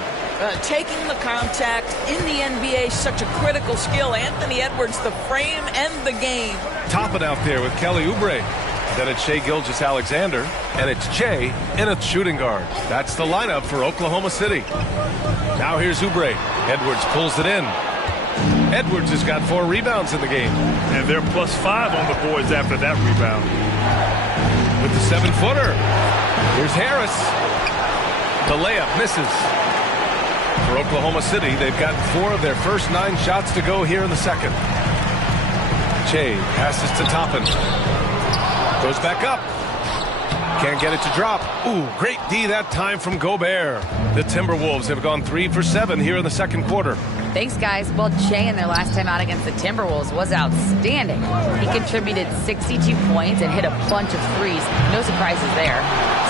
Taking the contact in the NBA is such a critical skill. Anthony Edwards, the frame and the game. Toppin out there with Kelly Oubre. Then it's Shai Gilgeous-Alexander, and it's Che in a shooting guard. That's the lineup for Oklahoma City. Now here's Oubre. Edwards pulls it in. Edwards has got 4 rebounds in the game. And they're +5 on the boards after that rebound. With the 7-footer. Here's Harris. The layup misses. For Oklahoma City, they've got 4 of their first 9 shots to go here in the second. Che passes to Toppin. Goes back up. Can't get it to drop. Ooh, great D that time from Gobert. The Timberwolves have gone 3 for 7 here in the second quarter. Thanks, guys. Well, Che in their last time out against the Timberwolves was outstanding. He contributed 62 points and hit a bunch of threes. No surprises there.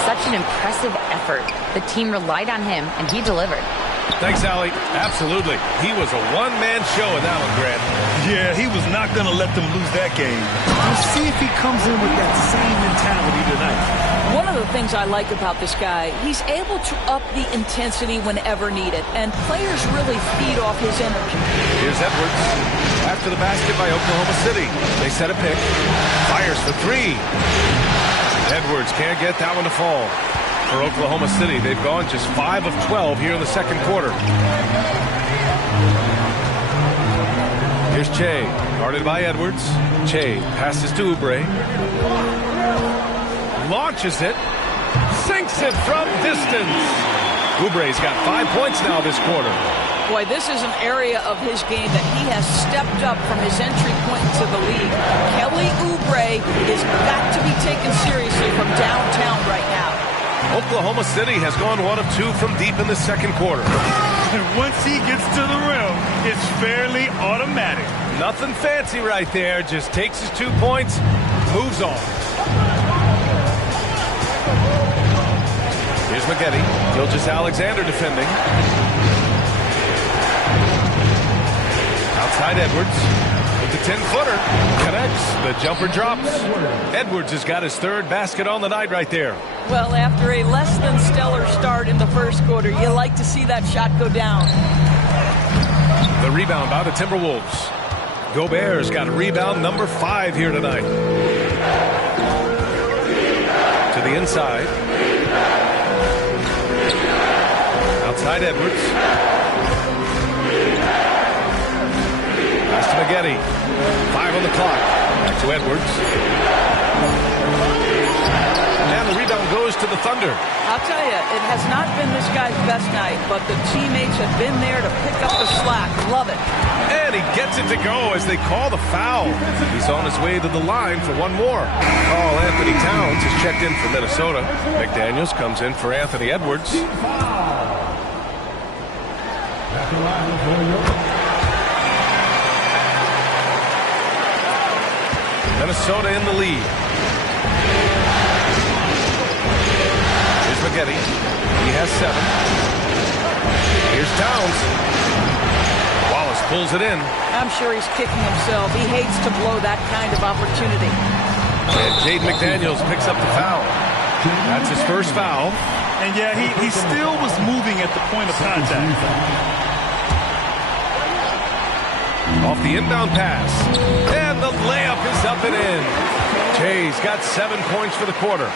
Such an impressive effort effort. The team relied on him, and he delivered. Thanks, Allie. Absolutely. He was a one-man show in that one, Grant. Yeah, he was not going to let them lose that game. We'll see if he comes in with that same mentality tonight. One of the things I like about this guy, he's able to up the intensity whenever needed, and players really feed off his energy. Here's Edwards. After the basket by Oklahoma City. They set a pick. Fires for three. Edwards can't get that one to fall. For Oklahoma City, they've gone just 5 of 12 here in the second quarter. Here's Che, guarded by Edwards. Che passes to Oubre. Launches it. Sinks it from distance. Oubre's got 5 points now this quarter. Boy, this is an area of his game that he has stepped up from his entry point into the league. Kelly Oubre has got to be taken seriously from downtown right now. Oklahoma City has gone 1 of 2 from deep in the second quarter. And once he gets to the rim, it's fairly automatic. Nothing fancy right there. Just takes his 2 points, moves on. Here's Maggette. Gilgeous-Alexander defending. Outside Edwards. With the 10-footer. Connects. The jumper drops. Edwards has got his 3rd basket on the night right there. Well, after a less than stellar start in the first quarter, you like to see that shot go down. The rebound by the Timberwolves. Gobert's got a rebound number 5 here tonight. To the inside. Outside Edwards. Pass to Maggette. 5 on the clock. Back to Edwards. And the rebound goes to the Thunder. I'll tell you, it has not been this guy's best night, but the teammates have been there to pick up the slack. Love it. And he gets it to go as they call the foul. He's on his way to the line for one more. Karl Anthony Towns is checked in for Minnesota. McDaniels comes in for Anthony Edwards. Minnesota in the lead. Here's Maggette. He has 7. Here's Towns. Wallace pulls it in. I'm sure he's kicking himself. He hates to blow that kind of opportunity. And Jaden McDaniels picks up the foul. That's his first foul. And yeah, he still was moving at the point of contact. Off the inbound pass. And the layup is up and in. Jay's got 7 points for the quarter.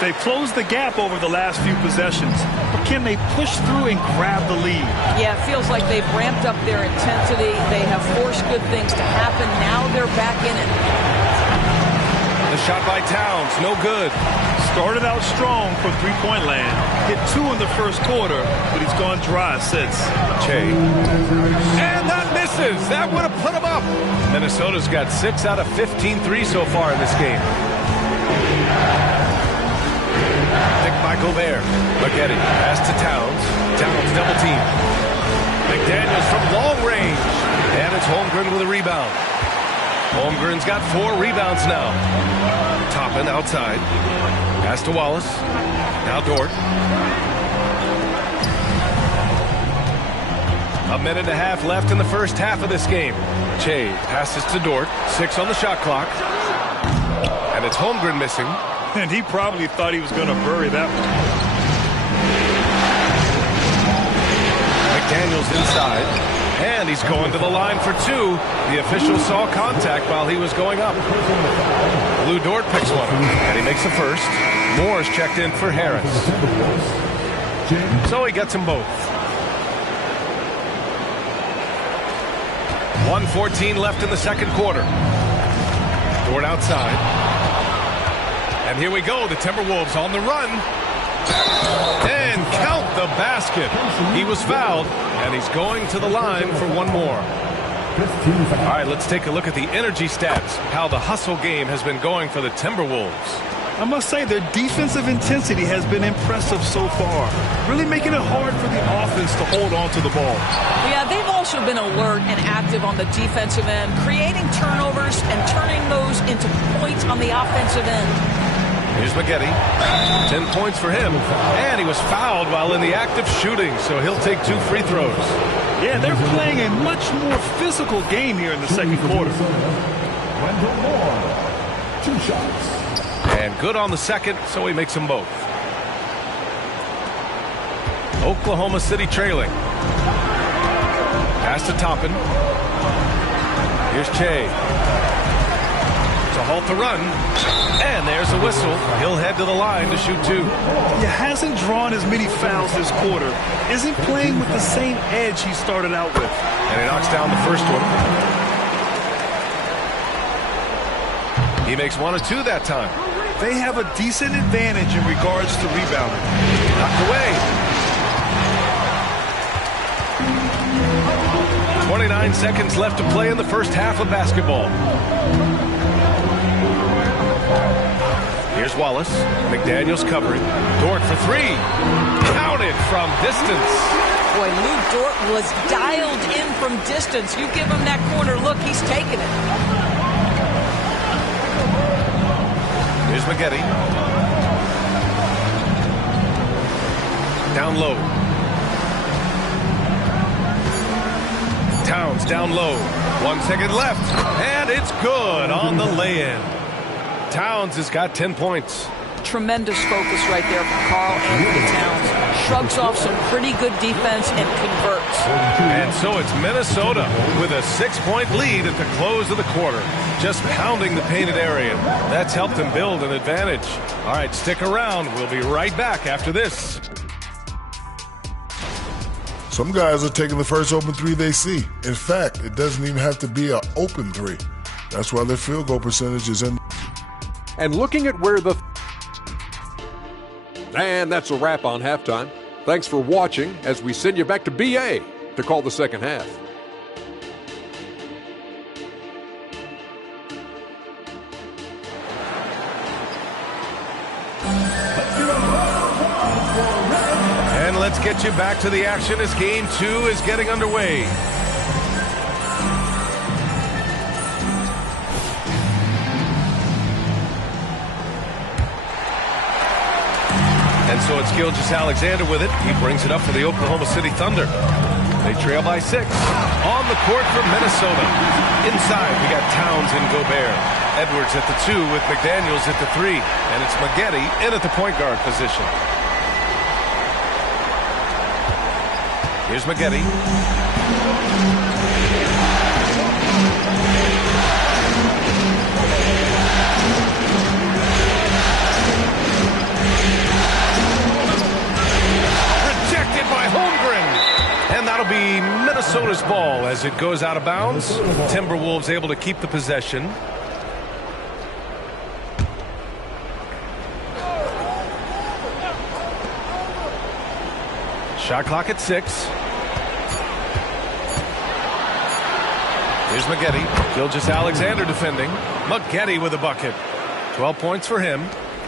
They've closed the gap over the last few possessions. But can they push through and grab the lead? Yeah, it feels like they've ramped up their intensity. They have forced good things to happen. Now they're back in it. The shot by Towns, no good. Started out strong from three-point land. Hit 2 in the first quarter, but he's gone dry since. Che. And that misses. That would have put him up. Minnesota's got 6 out of 15 threes so far in this game. Picked by Gobert. Maggette. Pass to Towns. Towns double team. McDaniels from long range. And it's Holmgren with a rebound. Holmgren's got 4 rebounds now. Toppin outside. Pass to Wallace. Now Dort. A minute and a half left in the first half of this game. Che passes to Dort. 6 on the shot clock. And it's Holmgren missing. And he probably thought he was going to bury that one. McDaniels inside. And he's going to the line for 2. The official saw contact while he was going up. Lou Dort picks one up, and he makes the first. Moore's checked in for Harris. So he gets them both. 1:14 left in the second quarter. Dort outside. And here we go, the Timberwolves on the run. And count the basket. He was fouled, and he's going to the line for one more. All right, let's take a look at the energy stats, how the hustle game has been going for the Timberwolves. I must say their defensive intensity has been impressive so far, really making it hard for the offense to hold on to the ball. Yeah, they've also been alert and active on the defensive end, creating turnovers and turning those into points on the offensive end. Here's Maggette. 10 points for him. And he was fouled while in the act of shooting, so he'll take 2 free throws. Yeah, they're playing a much more physical game here in the second quarter. Wendell Moore, 2 shots. And good on the second, so he makes them both. Oklahoma City trailing. Pass to Toppin. Here's Che. To halt the run. And there's the whistle. He'll head to the line to shoot 2. He hasn't drawn as many fouls this quarter. Isn't playing with the same edge he started out with. And he knocks down the first one. He makes 1 of 2 that time. They have a decent advantage in regards to rebounding. Knocked away. 29 seconds left to play in the first half of basketball. Here's Wallace. McDaniels covering. Dort for 3. Counted from distance. Boy, Lou Dort was dialed in from distance. You give him that corner look, he's taking it. Here's Maggette. Down low. Towns down low. 1 second left. And it's good on the lay-in. Towns has got 10 points. Tremendous focus right there from Karl-Anthony Towns. Shrugs off some pretty good defense and converts. And so it's Minnesota with a 6-point lead at the close of the quarter. Just pounding the painted area. That's helped them build an advantage. All right, stick around. We'll be right back after this. Some guys are taking the first open 3 they see. In fact, it doesn't even have to be an open 3. That's why their field goal percentage is in. And looking at where the... And that's a wrap on halftime. Thanks for watching as we send you back to BA to call the second half. And let's get you back to the action as game 2 is getting underway. And so it's Gilgeous-Alexander with it. He brings it up for the Oklahoma City Thunder. They trail by 6. On the court for Minnesota. Inside, we got Towns and Gobert. Edwards at the 2 with McDaniels at the 3. And it's Maggette in at the point guard position. Here's Maggette. By Holmgren. And that'll be Minnesota's ball as it goes out of bounds. Timberwolves able to keep the possession. Shot clock at 6. Here's Maggette. Gilgeous-Alexander defending. Maggette with a bucket. 12 points for him.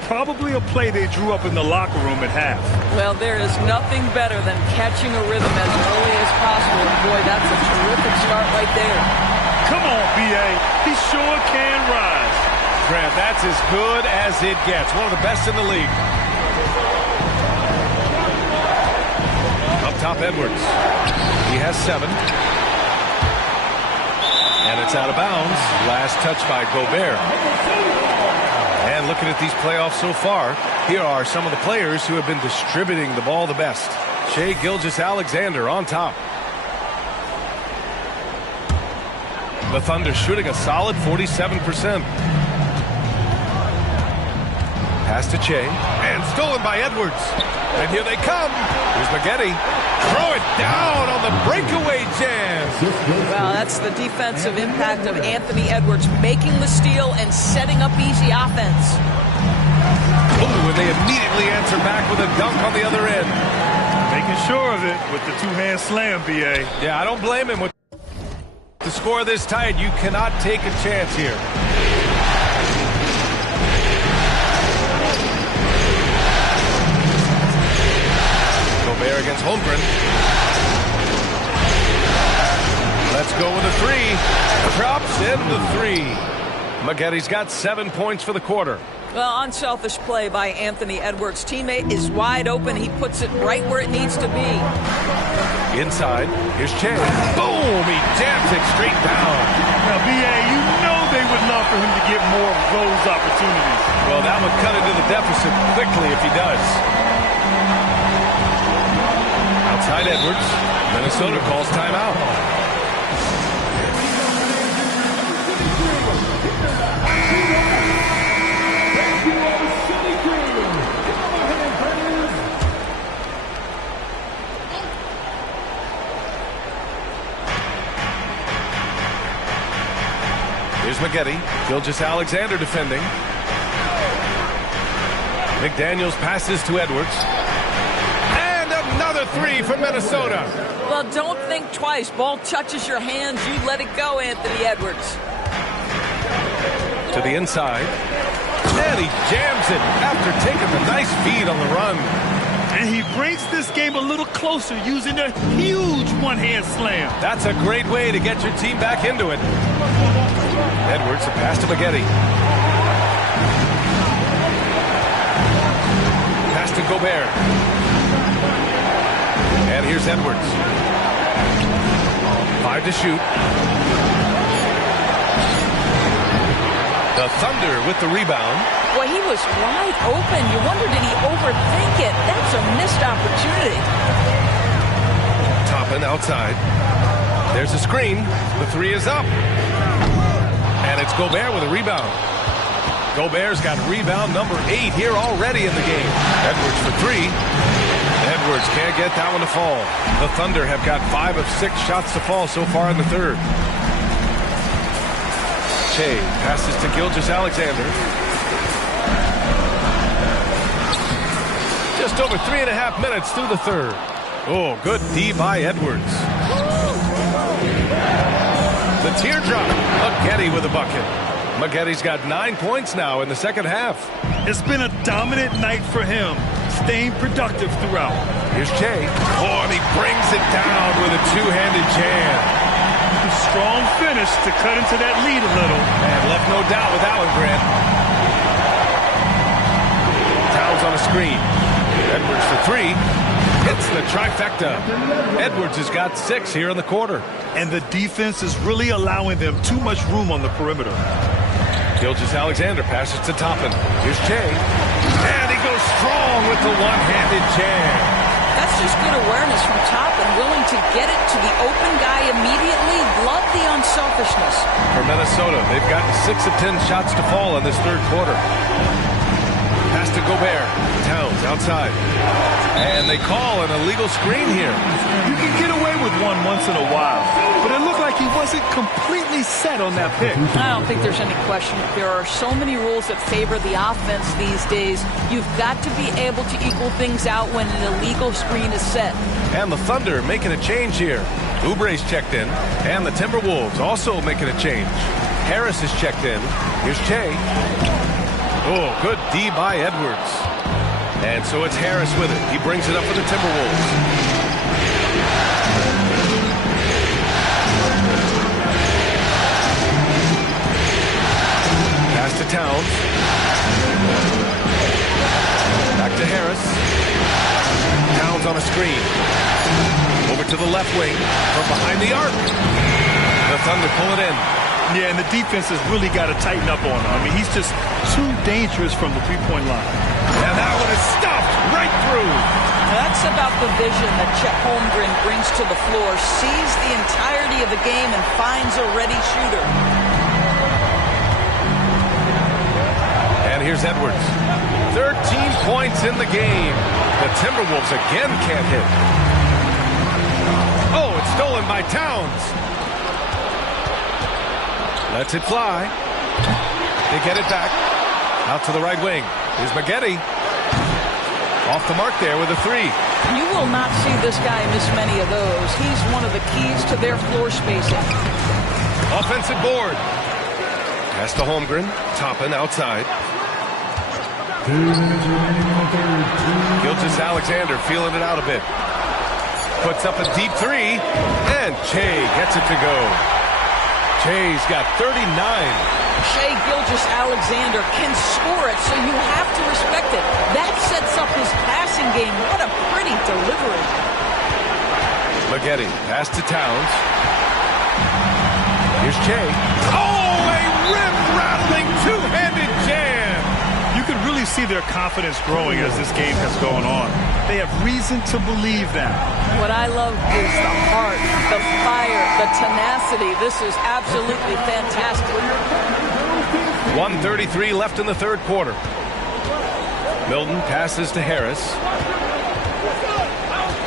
Probably a play they drew up in the locker room at half. Well, there is nothing better than catching a rhythm as early as possible. And boy, that's a terrific start right there. Come on, B.A. He sure can rise. Grant, that's as good as it gets. One of the best in the league. Up top, Edwards. He has 7. And it's out of bounds. Last touch by Gobert. And looking at these playoffs so far, here are some of the players who have been distributing the ball the best. Shai Gilgeous-Alexander on top. The Thunder shooting a solid 47%. Pass to Che. And stolen by Edwards. And here they come. Here's Maggette. Throw it down on the breakaway jam. Well, that's the defensive impact of Anthony Edwards, making the steal and setting up easy offense. Ooh, and they immediately answer back with a dunk on the other end. Making sure of it with the two-hand slam, B.A. Yeah, I don't blame him. With the score this tight, you cannot take a chance here. Gobert against Holmgren. Let's go with a 3. Drops in the 3. Maggette's got 7 points for the quarter. Well, unselfish play by Anthony Edwards. Teammate is wide open. He puts it right where it needs to be. Inside, here's Che. Boom! He jams it straight down. Now, B.A., you know they would love for him to get more of those opportunities. Well, that would cut into the deficit quickly if he does. Outside Edwards. Minnesota calls timeout. Here's Maggette. Gilgeous-Alexander defending. McDaniels passes to Edwards. And another three from Minnesota. Well, don't think twice. Ball touches your hands. You let it go, Anthony Edwards. To the inside. And he jams it after taking the nice feed on the run. And he brings this game a little closer using a huge one-hand slam. That's a great way to get your team back into it. Edwards, a pass to Maggette. Pass to Gobert. And here's Edwards. 5 to shoot. The Thunder with the rebound. Boy, he was wide open. You wonder, did he overthink it? That's a missed opportunity. Toppin outside. There's a screen. The three is up. And it's Gobert with a rebound. Gobert's got rebound number 8 here already in the game. Edwards for 3. Edwards can't get that one to fall. The Thunder have got 5 of 6 shots to fall so far in the third. Che passes to Gilgeous-Alexander. Just over 3.5 minutes through the third. Oh, good D by Edwards. The teardrop. Maggette with a bucket. Maggette's got 9 points now in the second half. It's been a dominant night for him, staying productive throughout. Here's Che. Oh, and he brings it down with a two-handed jam. Strong finish to cut into that lead a little. And left no doubt with that one, Grant. Towns on a screen. Edwards for 3. Hits the trifecta. Edwards has got 6 here in the quarter. And the defense is really allowing them too much room on the perimeter. Gilgeous-Alexander passes to Toppin. Here's Che. And he goes strong with the one-handed jam. That's just good awareness from Toppin, willing to get it to the open guy immediately. Love the unselfishness. For Minnesota, they've gotten 6 of 10 shots to fall in this third quarter. Pass to Gobert. Towns outside. And they call an illegal screen here. You can get away with one once in a while, but it looked like he wasn't completely set on that pick. I don't think there's any question. There are so many rules that favor the offense these days. You've got to be able to equal things out when an illegal screen is set. And the Thunder making a change here. Oubre's checked in, and the Timberwolves also making a change. Harris is checked in. Here's Che. Oh, good D by Edwards. And so it's Harris with it. He brings it up for the Timberwolves. Pass to Towns. Back to Harris. Towns on a screen. Over to the left wing from behind the arc. The Thunder pull it in. Yeah, and the defense has really got to tighten up on him. I mean, he's just too dangerous from the three-point line. And that one is stuffed right through. That's about the vision that Chet Holmgren brings to the floor. Sees the entirety of the game and finds a ready shooter. And here's Edwards. 13 points in the game. The Timberwolves again can't hit. Oh, it's stolen by Towns. Lets it fly. They get it back. Out to the right wing. Here's Maggette. Off the mark there with a 3. You will not see this guy miss many of those. He's one of the keys to their floor spacing. Offensive board. Pass to Holmgren. Toppin outside. Gilgeous-Alexander feeling it out a bit. Puts up a deep 3. And Che gets it to go. Che's got 39. Shai Gilgeous-Alexander can score it, so you have to respect it. That sets up his passing game. What a pretty delivery. Maggette, pass to Towns. Here's Shai. Oh, a rim-rattling two-handed jam. You can really see their confidence growing as this game has gone on. They have reason to believe that. What I love is the heart, the fire, the tenacity. This is absolutely fantastic. 1:33 left in the third quarter. Milton passes to Harris.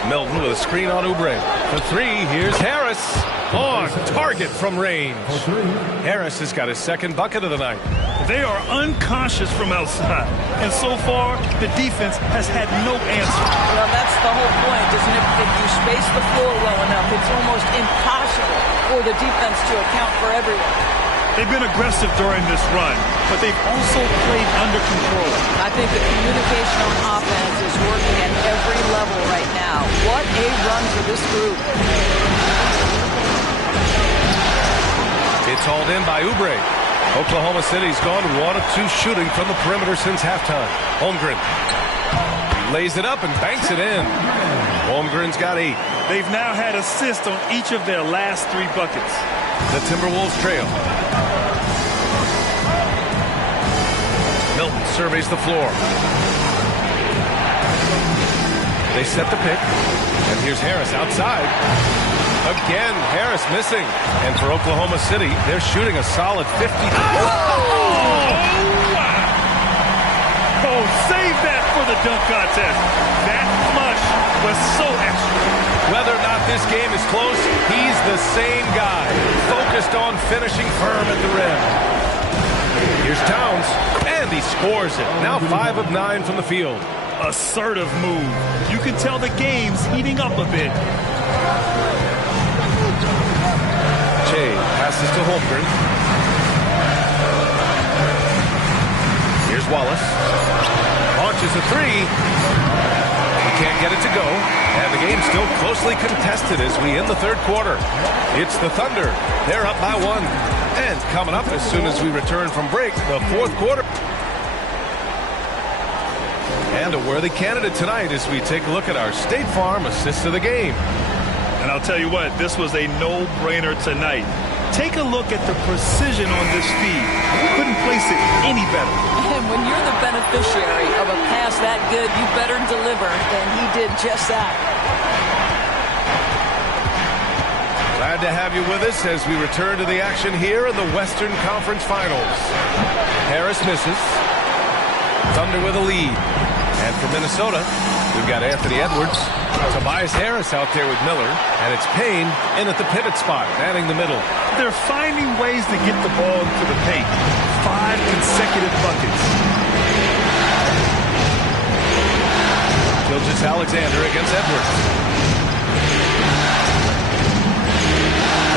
Milton with a screen on Oubre. For three, here's Harris. On target from range. Harris has got his second bucket of the night. They are unconscious from outside. And so far, the defense has had no answer. Well, that's the whole point, isn't it? If you space the floor well enough, it's almost impossible for the defense to account for everyone. They've been aggressive during this run, but they've also played under control. I think the communication on offense is working at every level right now. What a run for this group. It's hauled in by Oubre. Oklahoma City's gone 1 of 2 shooting from the perimeter since halftime. Holmgren lays it up and banks it in. Holmgren's got 8. They've now had assists on each of their last 3 buckets. The Timberwolves trail. Milton surveys the floor. They set the pick. And here's Harris outside. Again, Harris missing. And for Oklahoma City, they're shooting a solid 50. Oh, save that for the dunk contest. That flush was so extra. Whether or not this game is close, he's the same guy, focused on finishing firm at the rim. Here's Towns, and he scores it. Now 5 of 9 from the field. Assertive move. You can tell the game's heating up a bit. Shai passes to Holmgren. Here's Wallace. Launches a 3. He can't get it to go. And the game's still closely contested as we end the third quarter. It's the Thunder. They're up by 1. And coming up as soon as we return from break, the fourth quarter. And a worthy candidate tonight as we take a look at our State Farm assist of the game. And I'll tell you what, this was a no-brainer tonight. Take a look at the precision on this feed. Couldn't place it any better. And when you're the beneficiary of a pass that good, you better deliver, and he did just that. Glad to have you with us as we return to the action here in the Western Conference Finals. Harris misses. Thunder with a lead. And for Minnesota, we've got Anthony Edwards. Tobias Harris out there with Miller. And it's Payne in at the pivot spot, manning the middle. They're finding ways to get the ball into the paint. 5 consecutive buckets. Gilgeous-Alexander against Edwards.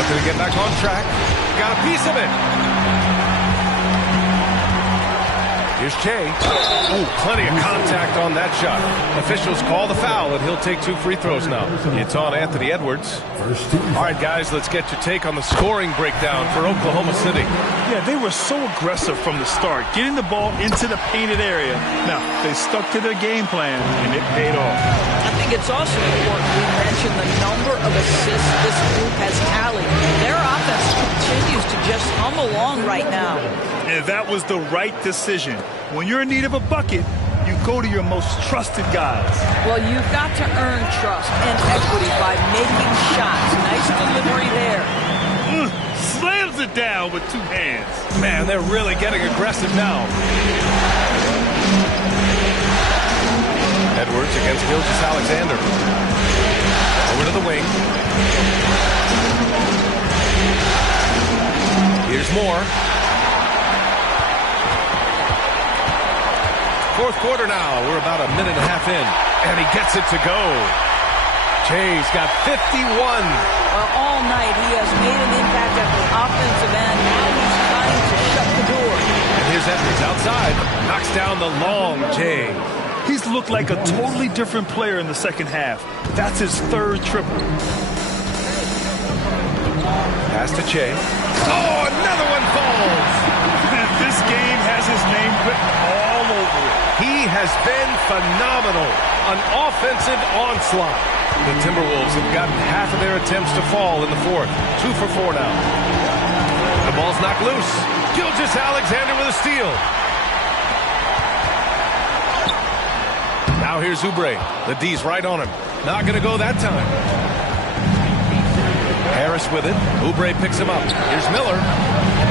Looking to get back on track. Got a piece of it. Here's Shai. Oh, plenty of contact on that shot. Officials call the foul, and he'll take 2 free throws now. It's on Anthony Edwards. All right, guys, let's get your take on the scoring breakdown for Oklahoma City. Yeah, they were so aggressive from the start, getting the ball into the painted area. Now, they stuck to their game plan, and it paid off. I think it's also important we mention the number of assists this group has tallied. Their offense continues to just hum along right now. And that was the right decision. When you're in need of a bucket, you go to your most trusted guys. Well, you've got to earn trust and equity by making shots. Nice delivery there. Slams it down with 2 hands. Man, they're really getting aggressive now. Edwards against Gilgeous-Alexander. Over to the wing. Here's Moore. Fourth quarter now. We're about a minute and a half in. And he gets it to go. Shai's got 51. Well, all night he has made an impact at the offensive end. Now he's trying to shut the door. And here's Edwards outside. Knocks down the long Shai. He's looked like a totally different player in the second half. That's his 3rd triple. Pass to Shai. Oh, another one falls. his name written all over it. He has been phenomenal. An offensive onslaught. The Timberwolves have gotten half of their attempts to fall in the fourth. 2 for 4 now. The ball's knocked loose. Gilgeous-Alexander with a steal. Now here's Oubre. The D's right on him. Not going to go that time. Harris with it. Oubre picks him up. Here's Miller.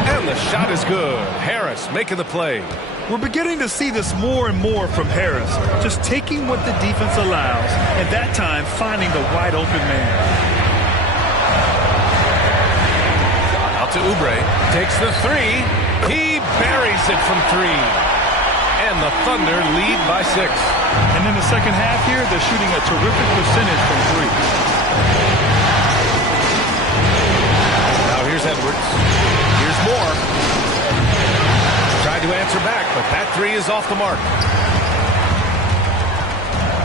And the shot is good. Harris making the play. We're beginning to see this more and more from Harris. Just taking what the defense allows, and that time finding the wide open man. Out to Oubre. Takes the three. He buries it from 3. And the Thunder lead by 6. And in the second half here, they're shooting a terrific percentage from 3. Now here's Edwards. Here's Moore. Tried to answer back, but that 3 is off the mark.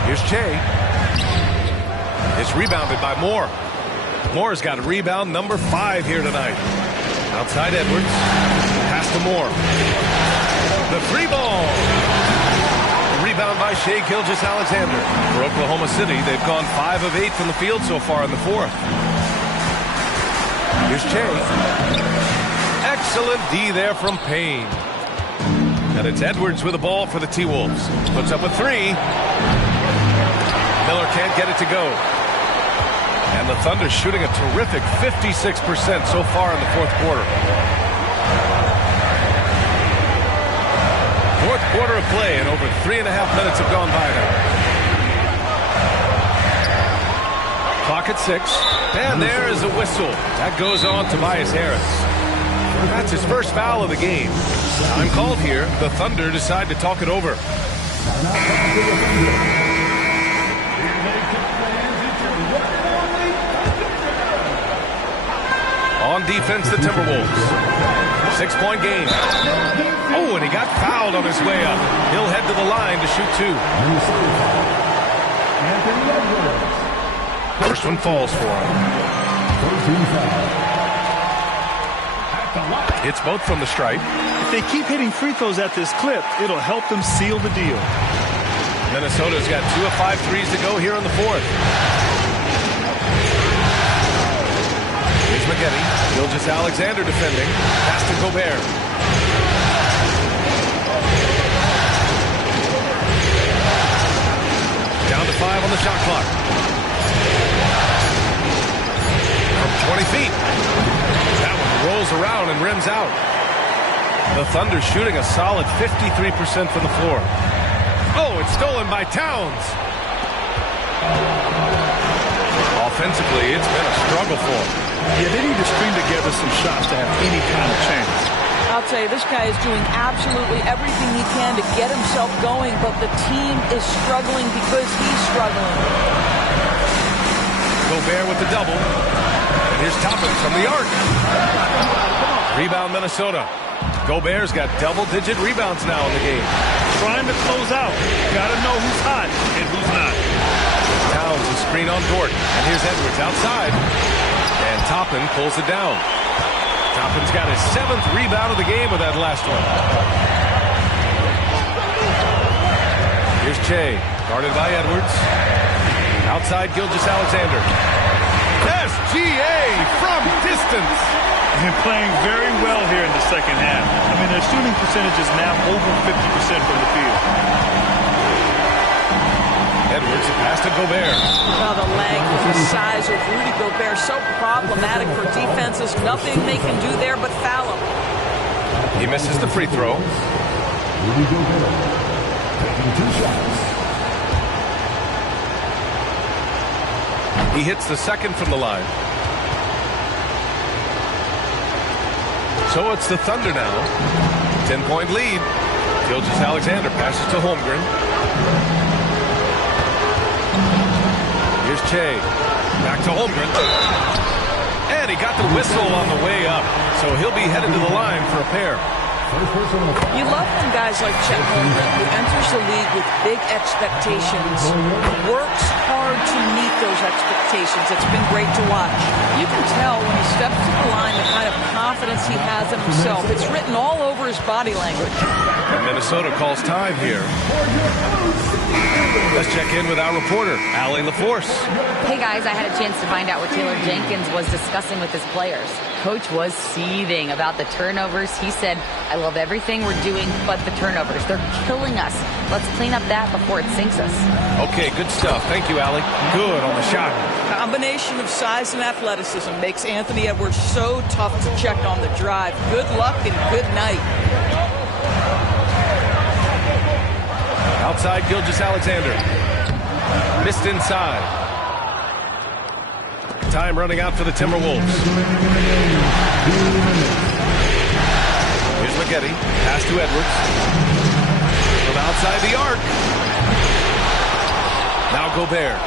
Here's Che. It's rebounded by Moore. Moore's got a rebound number 5 here tonight. Outside Edwards. Pass to Moore. The 3 ball. Rebound by Shai Gilgeous-Alexander. For Oklahoma City, they've gone 5 of 8 from the field so far in the fourth. Here's Che. Excellent D there from Payne. And it's Edwards with the ball for the T-Wolves. Puts up a 3. Miller can't get it to go. And the Thunder shooting a terrific 56% so far in the fourth quarter. Fourth quarter of play, and over 3.5 minutes have gone by now. Clock at 6. And there is a whistle. That goes on Tobias Harris. That's his first foul of the game. Time called here. The Thunder decide to talk it over. On defense, the Timberwolves. 6-point game. Oh, and he got fouled on his way up. He'll head to the line to shoot 2. First one falls for him. Hits both from the stripe. If they keep hitting free throws at this clip, it'll help them seal the deal. Minnesota's got 2 of 5 threes to go here in the fourth. Here's McGetty. Gilgeous-Alexander defending. Pass to Gobert. Down to 5 on the shot clock. From 20 feet. That one rolls around and rims out. The Thunder shooting a solid 53% from the floor. Oh, it's stolen by Towns. Offensively, it's been a struggle for him. Yeah, they need to string together some shots to have any kind of chance. I'll tell you, this guy is doing absolutely everything he can to get himself going, but the team is struggling because he's struggling. Gobert with the double. And here's Toppin from the arc. Rebound Minnesota. Gobert's got double-digit rebounds now in the game. Trying to close out. Got to know who's hot and who's not. Towns a screen on Dort. And here's Edwards outside. And Toppin pulls it down. Toppin's got his 7th rebound of the game with that last one. Here's Che, guarded by Edwards. Outside Gilgeous-Alexander. SGA from distance. And playing very well here in the second half. I mean, their shooting percentage is now over 50% from the field. Edwards, a pass to Gobert. Well, the length and the size of Rudy Gobert so problematic for defenses. Nothing they can do there but foul him. He misses the free throw. Rudy Gobert taking 2 shots. He hits the second from the line. So it's the Thunder now. 10-point lead. Gilgeous-Alexander passes to Holmgren. Here's Che. Back to Holmgren. And he got the whistle on the way up. So he'll be headed to the line for a pair. You love when guys like Chet Holmgren, who enters enters the league with big expectations, works hard to meet those expectations. It's been great to watch. You can tell when he steps to the line the kind of confidence he has in himself. It's written all over his body language. And Minnesota calls time here. Let's check in with our reporter, Allie LaForce. Hey guys, I had a chance to find out what Taylor Jenkins was discussing with his players. Coach was seething about the turnovers. He said, I love everything we're doing but the turnovers. They're killing us. Let's clean up that before it sinks us. Okay, good stuff. Thank you, Allie. Good on the shot. Combination of size and athleticism makes Anthony Edwards so tough to check on the drive. Good luck and good night. Outside, Gilgeous-Alexander. Missed inside. Time running out for the Timberwolves. Here's Maggette. Pass to Edwards. From outside the arc. Now Gobert.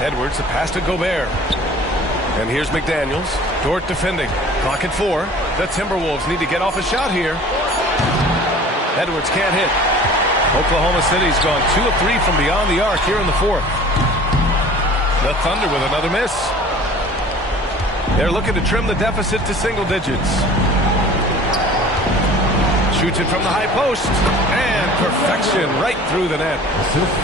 Edwards, the pass to Gobert. And here's McDaniels. Dort defending. Clock at 4. The Timberwolves need to get off a shot here. Edwards can't hit. Oklahoma City's gone 2 of 3 from beyond the arc here in the 4th. The Thunder with another miss. They're looking to trim the deficit to single digits. Shoots it from the high post. And perfection right through the net.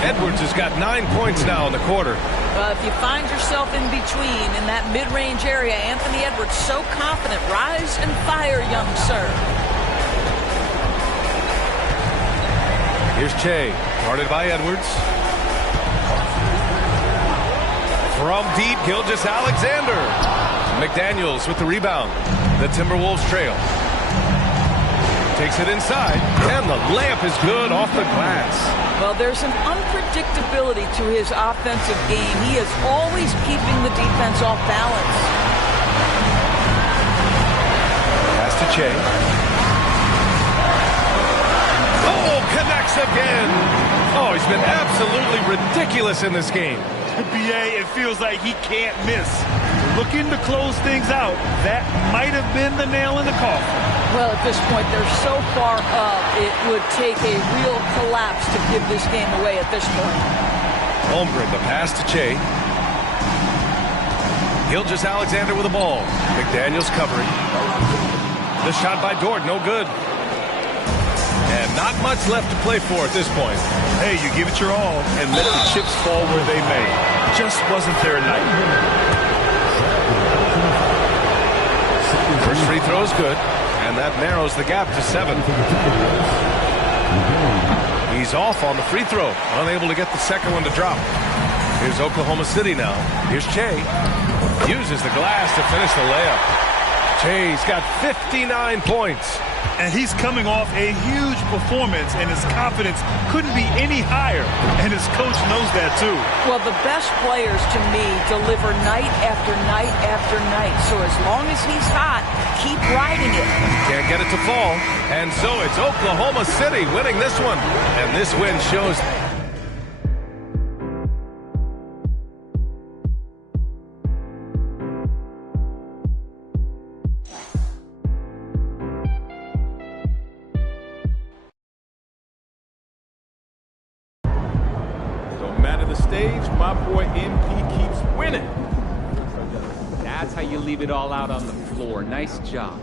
Edwards has got 9 points now in the quarter. Well, if you find yourself in between in that mid-range area, Anthony Edwards so confident. Rise and fire, young sir. Here's Che, guarded by Edwards. From deep, Gilgeous-Alexander. McDaniels with the rebound. The Timberwolves trail. Takes it inside, and the layup is good off the glass. Well, there's an unpredictability to his offensive game. He is always keeping the defense off balance. Pass to Che. Connects again. Oh, he's been absolutely ridiculous in this game. BA, it feels like he can't miss. Looking to close things out. That might have been the nail in the coffin. Well, at this point, they're so far up, it would take a real collapse to give this game away at this point. Holmgren, the pass to Che. Gilgeous-Alexander with the ball. McDaniels covering. The shot by Dort, no good. And not much left to play for at this point. Hey, you give it your all and let the chips fall where they may. Just wasn't their night. First free throw is good, and that narrows the gap to 7. He's off on the free throw, unable to get the second one to drop. Here's Oklahoma City now. Here's Che. Uses the glass to finish the layup. Che's got 59 points. And he's coming off a huge performance, and his confidence couldn't be any higher. And his coach knows that, too. Well, the best players, to me, deliver night after night after night. So as long as he's hot, keep riding it. Can't get it to fall. And so it's Oklahoma City winning this one. And this win shows... stage, my boy MP keeps winning. That's how you leave it all out on the floor. Nice job.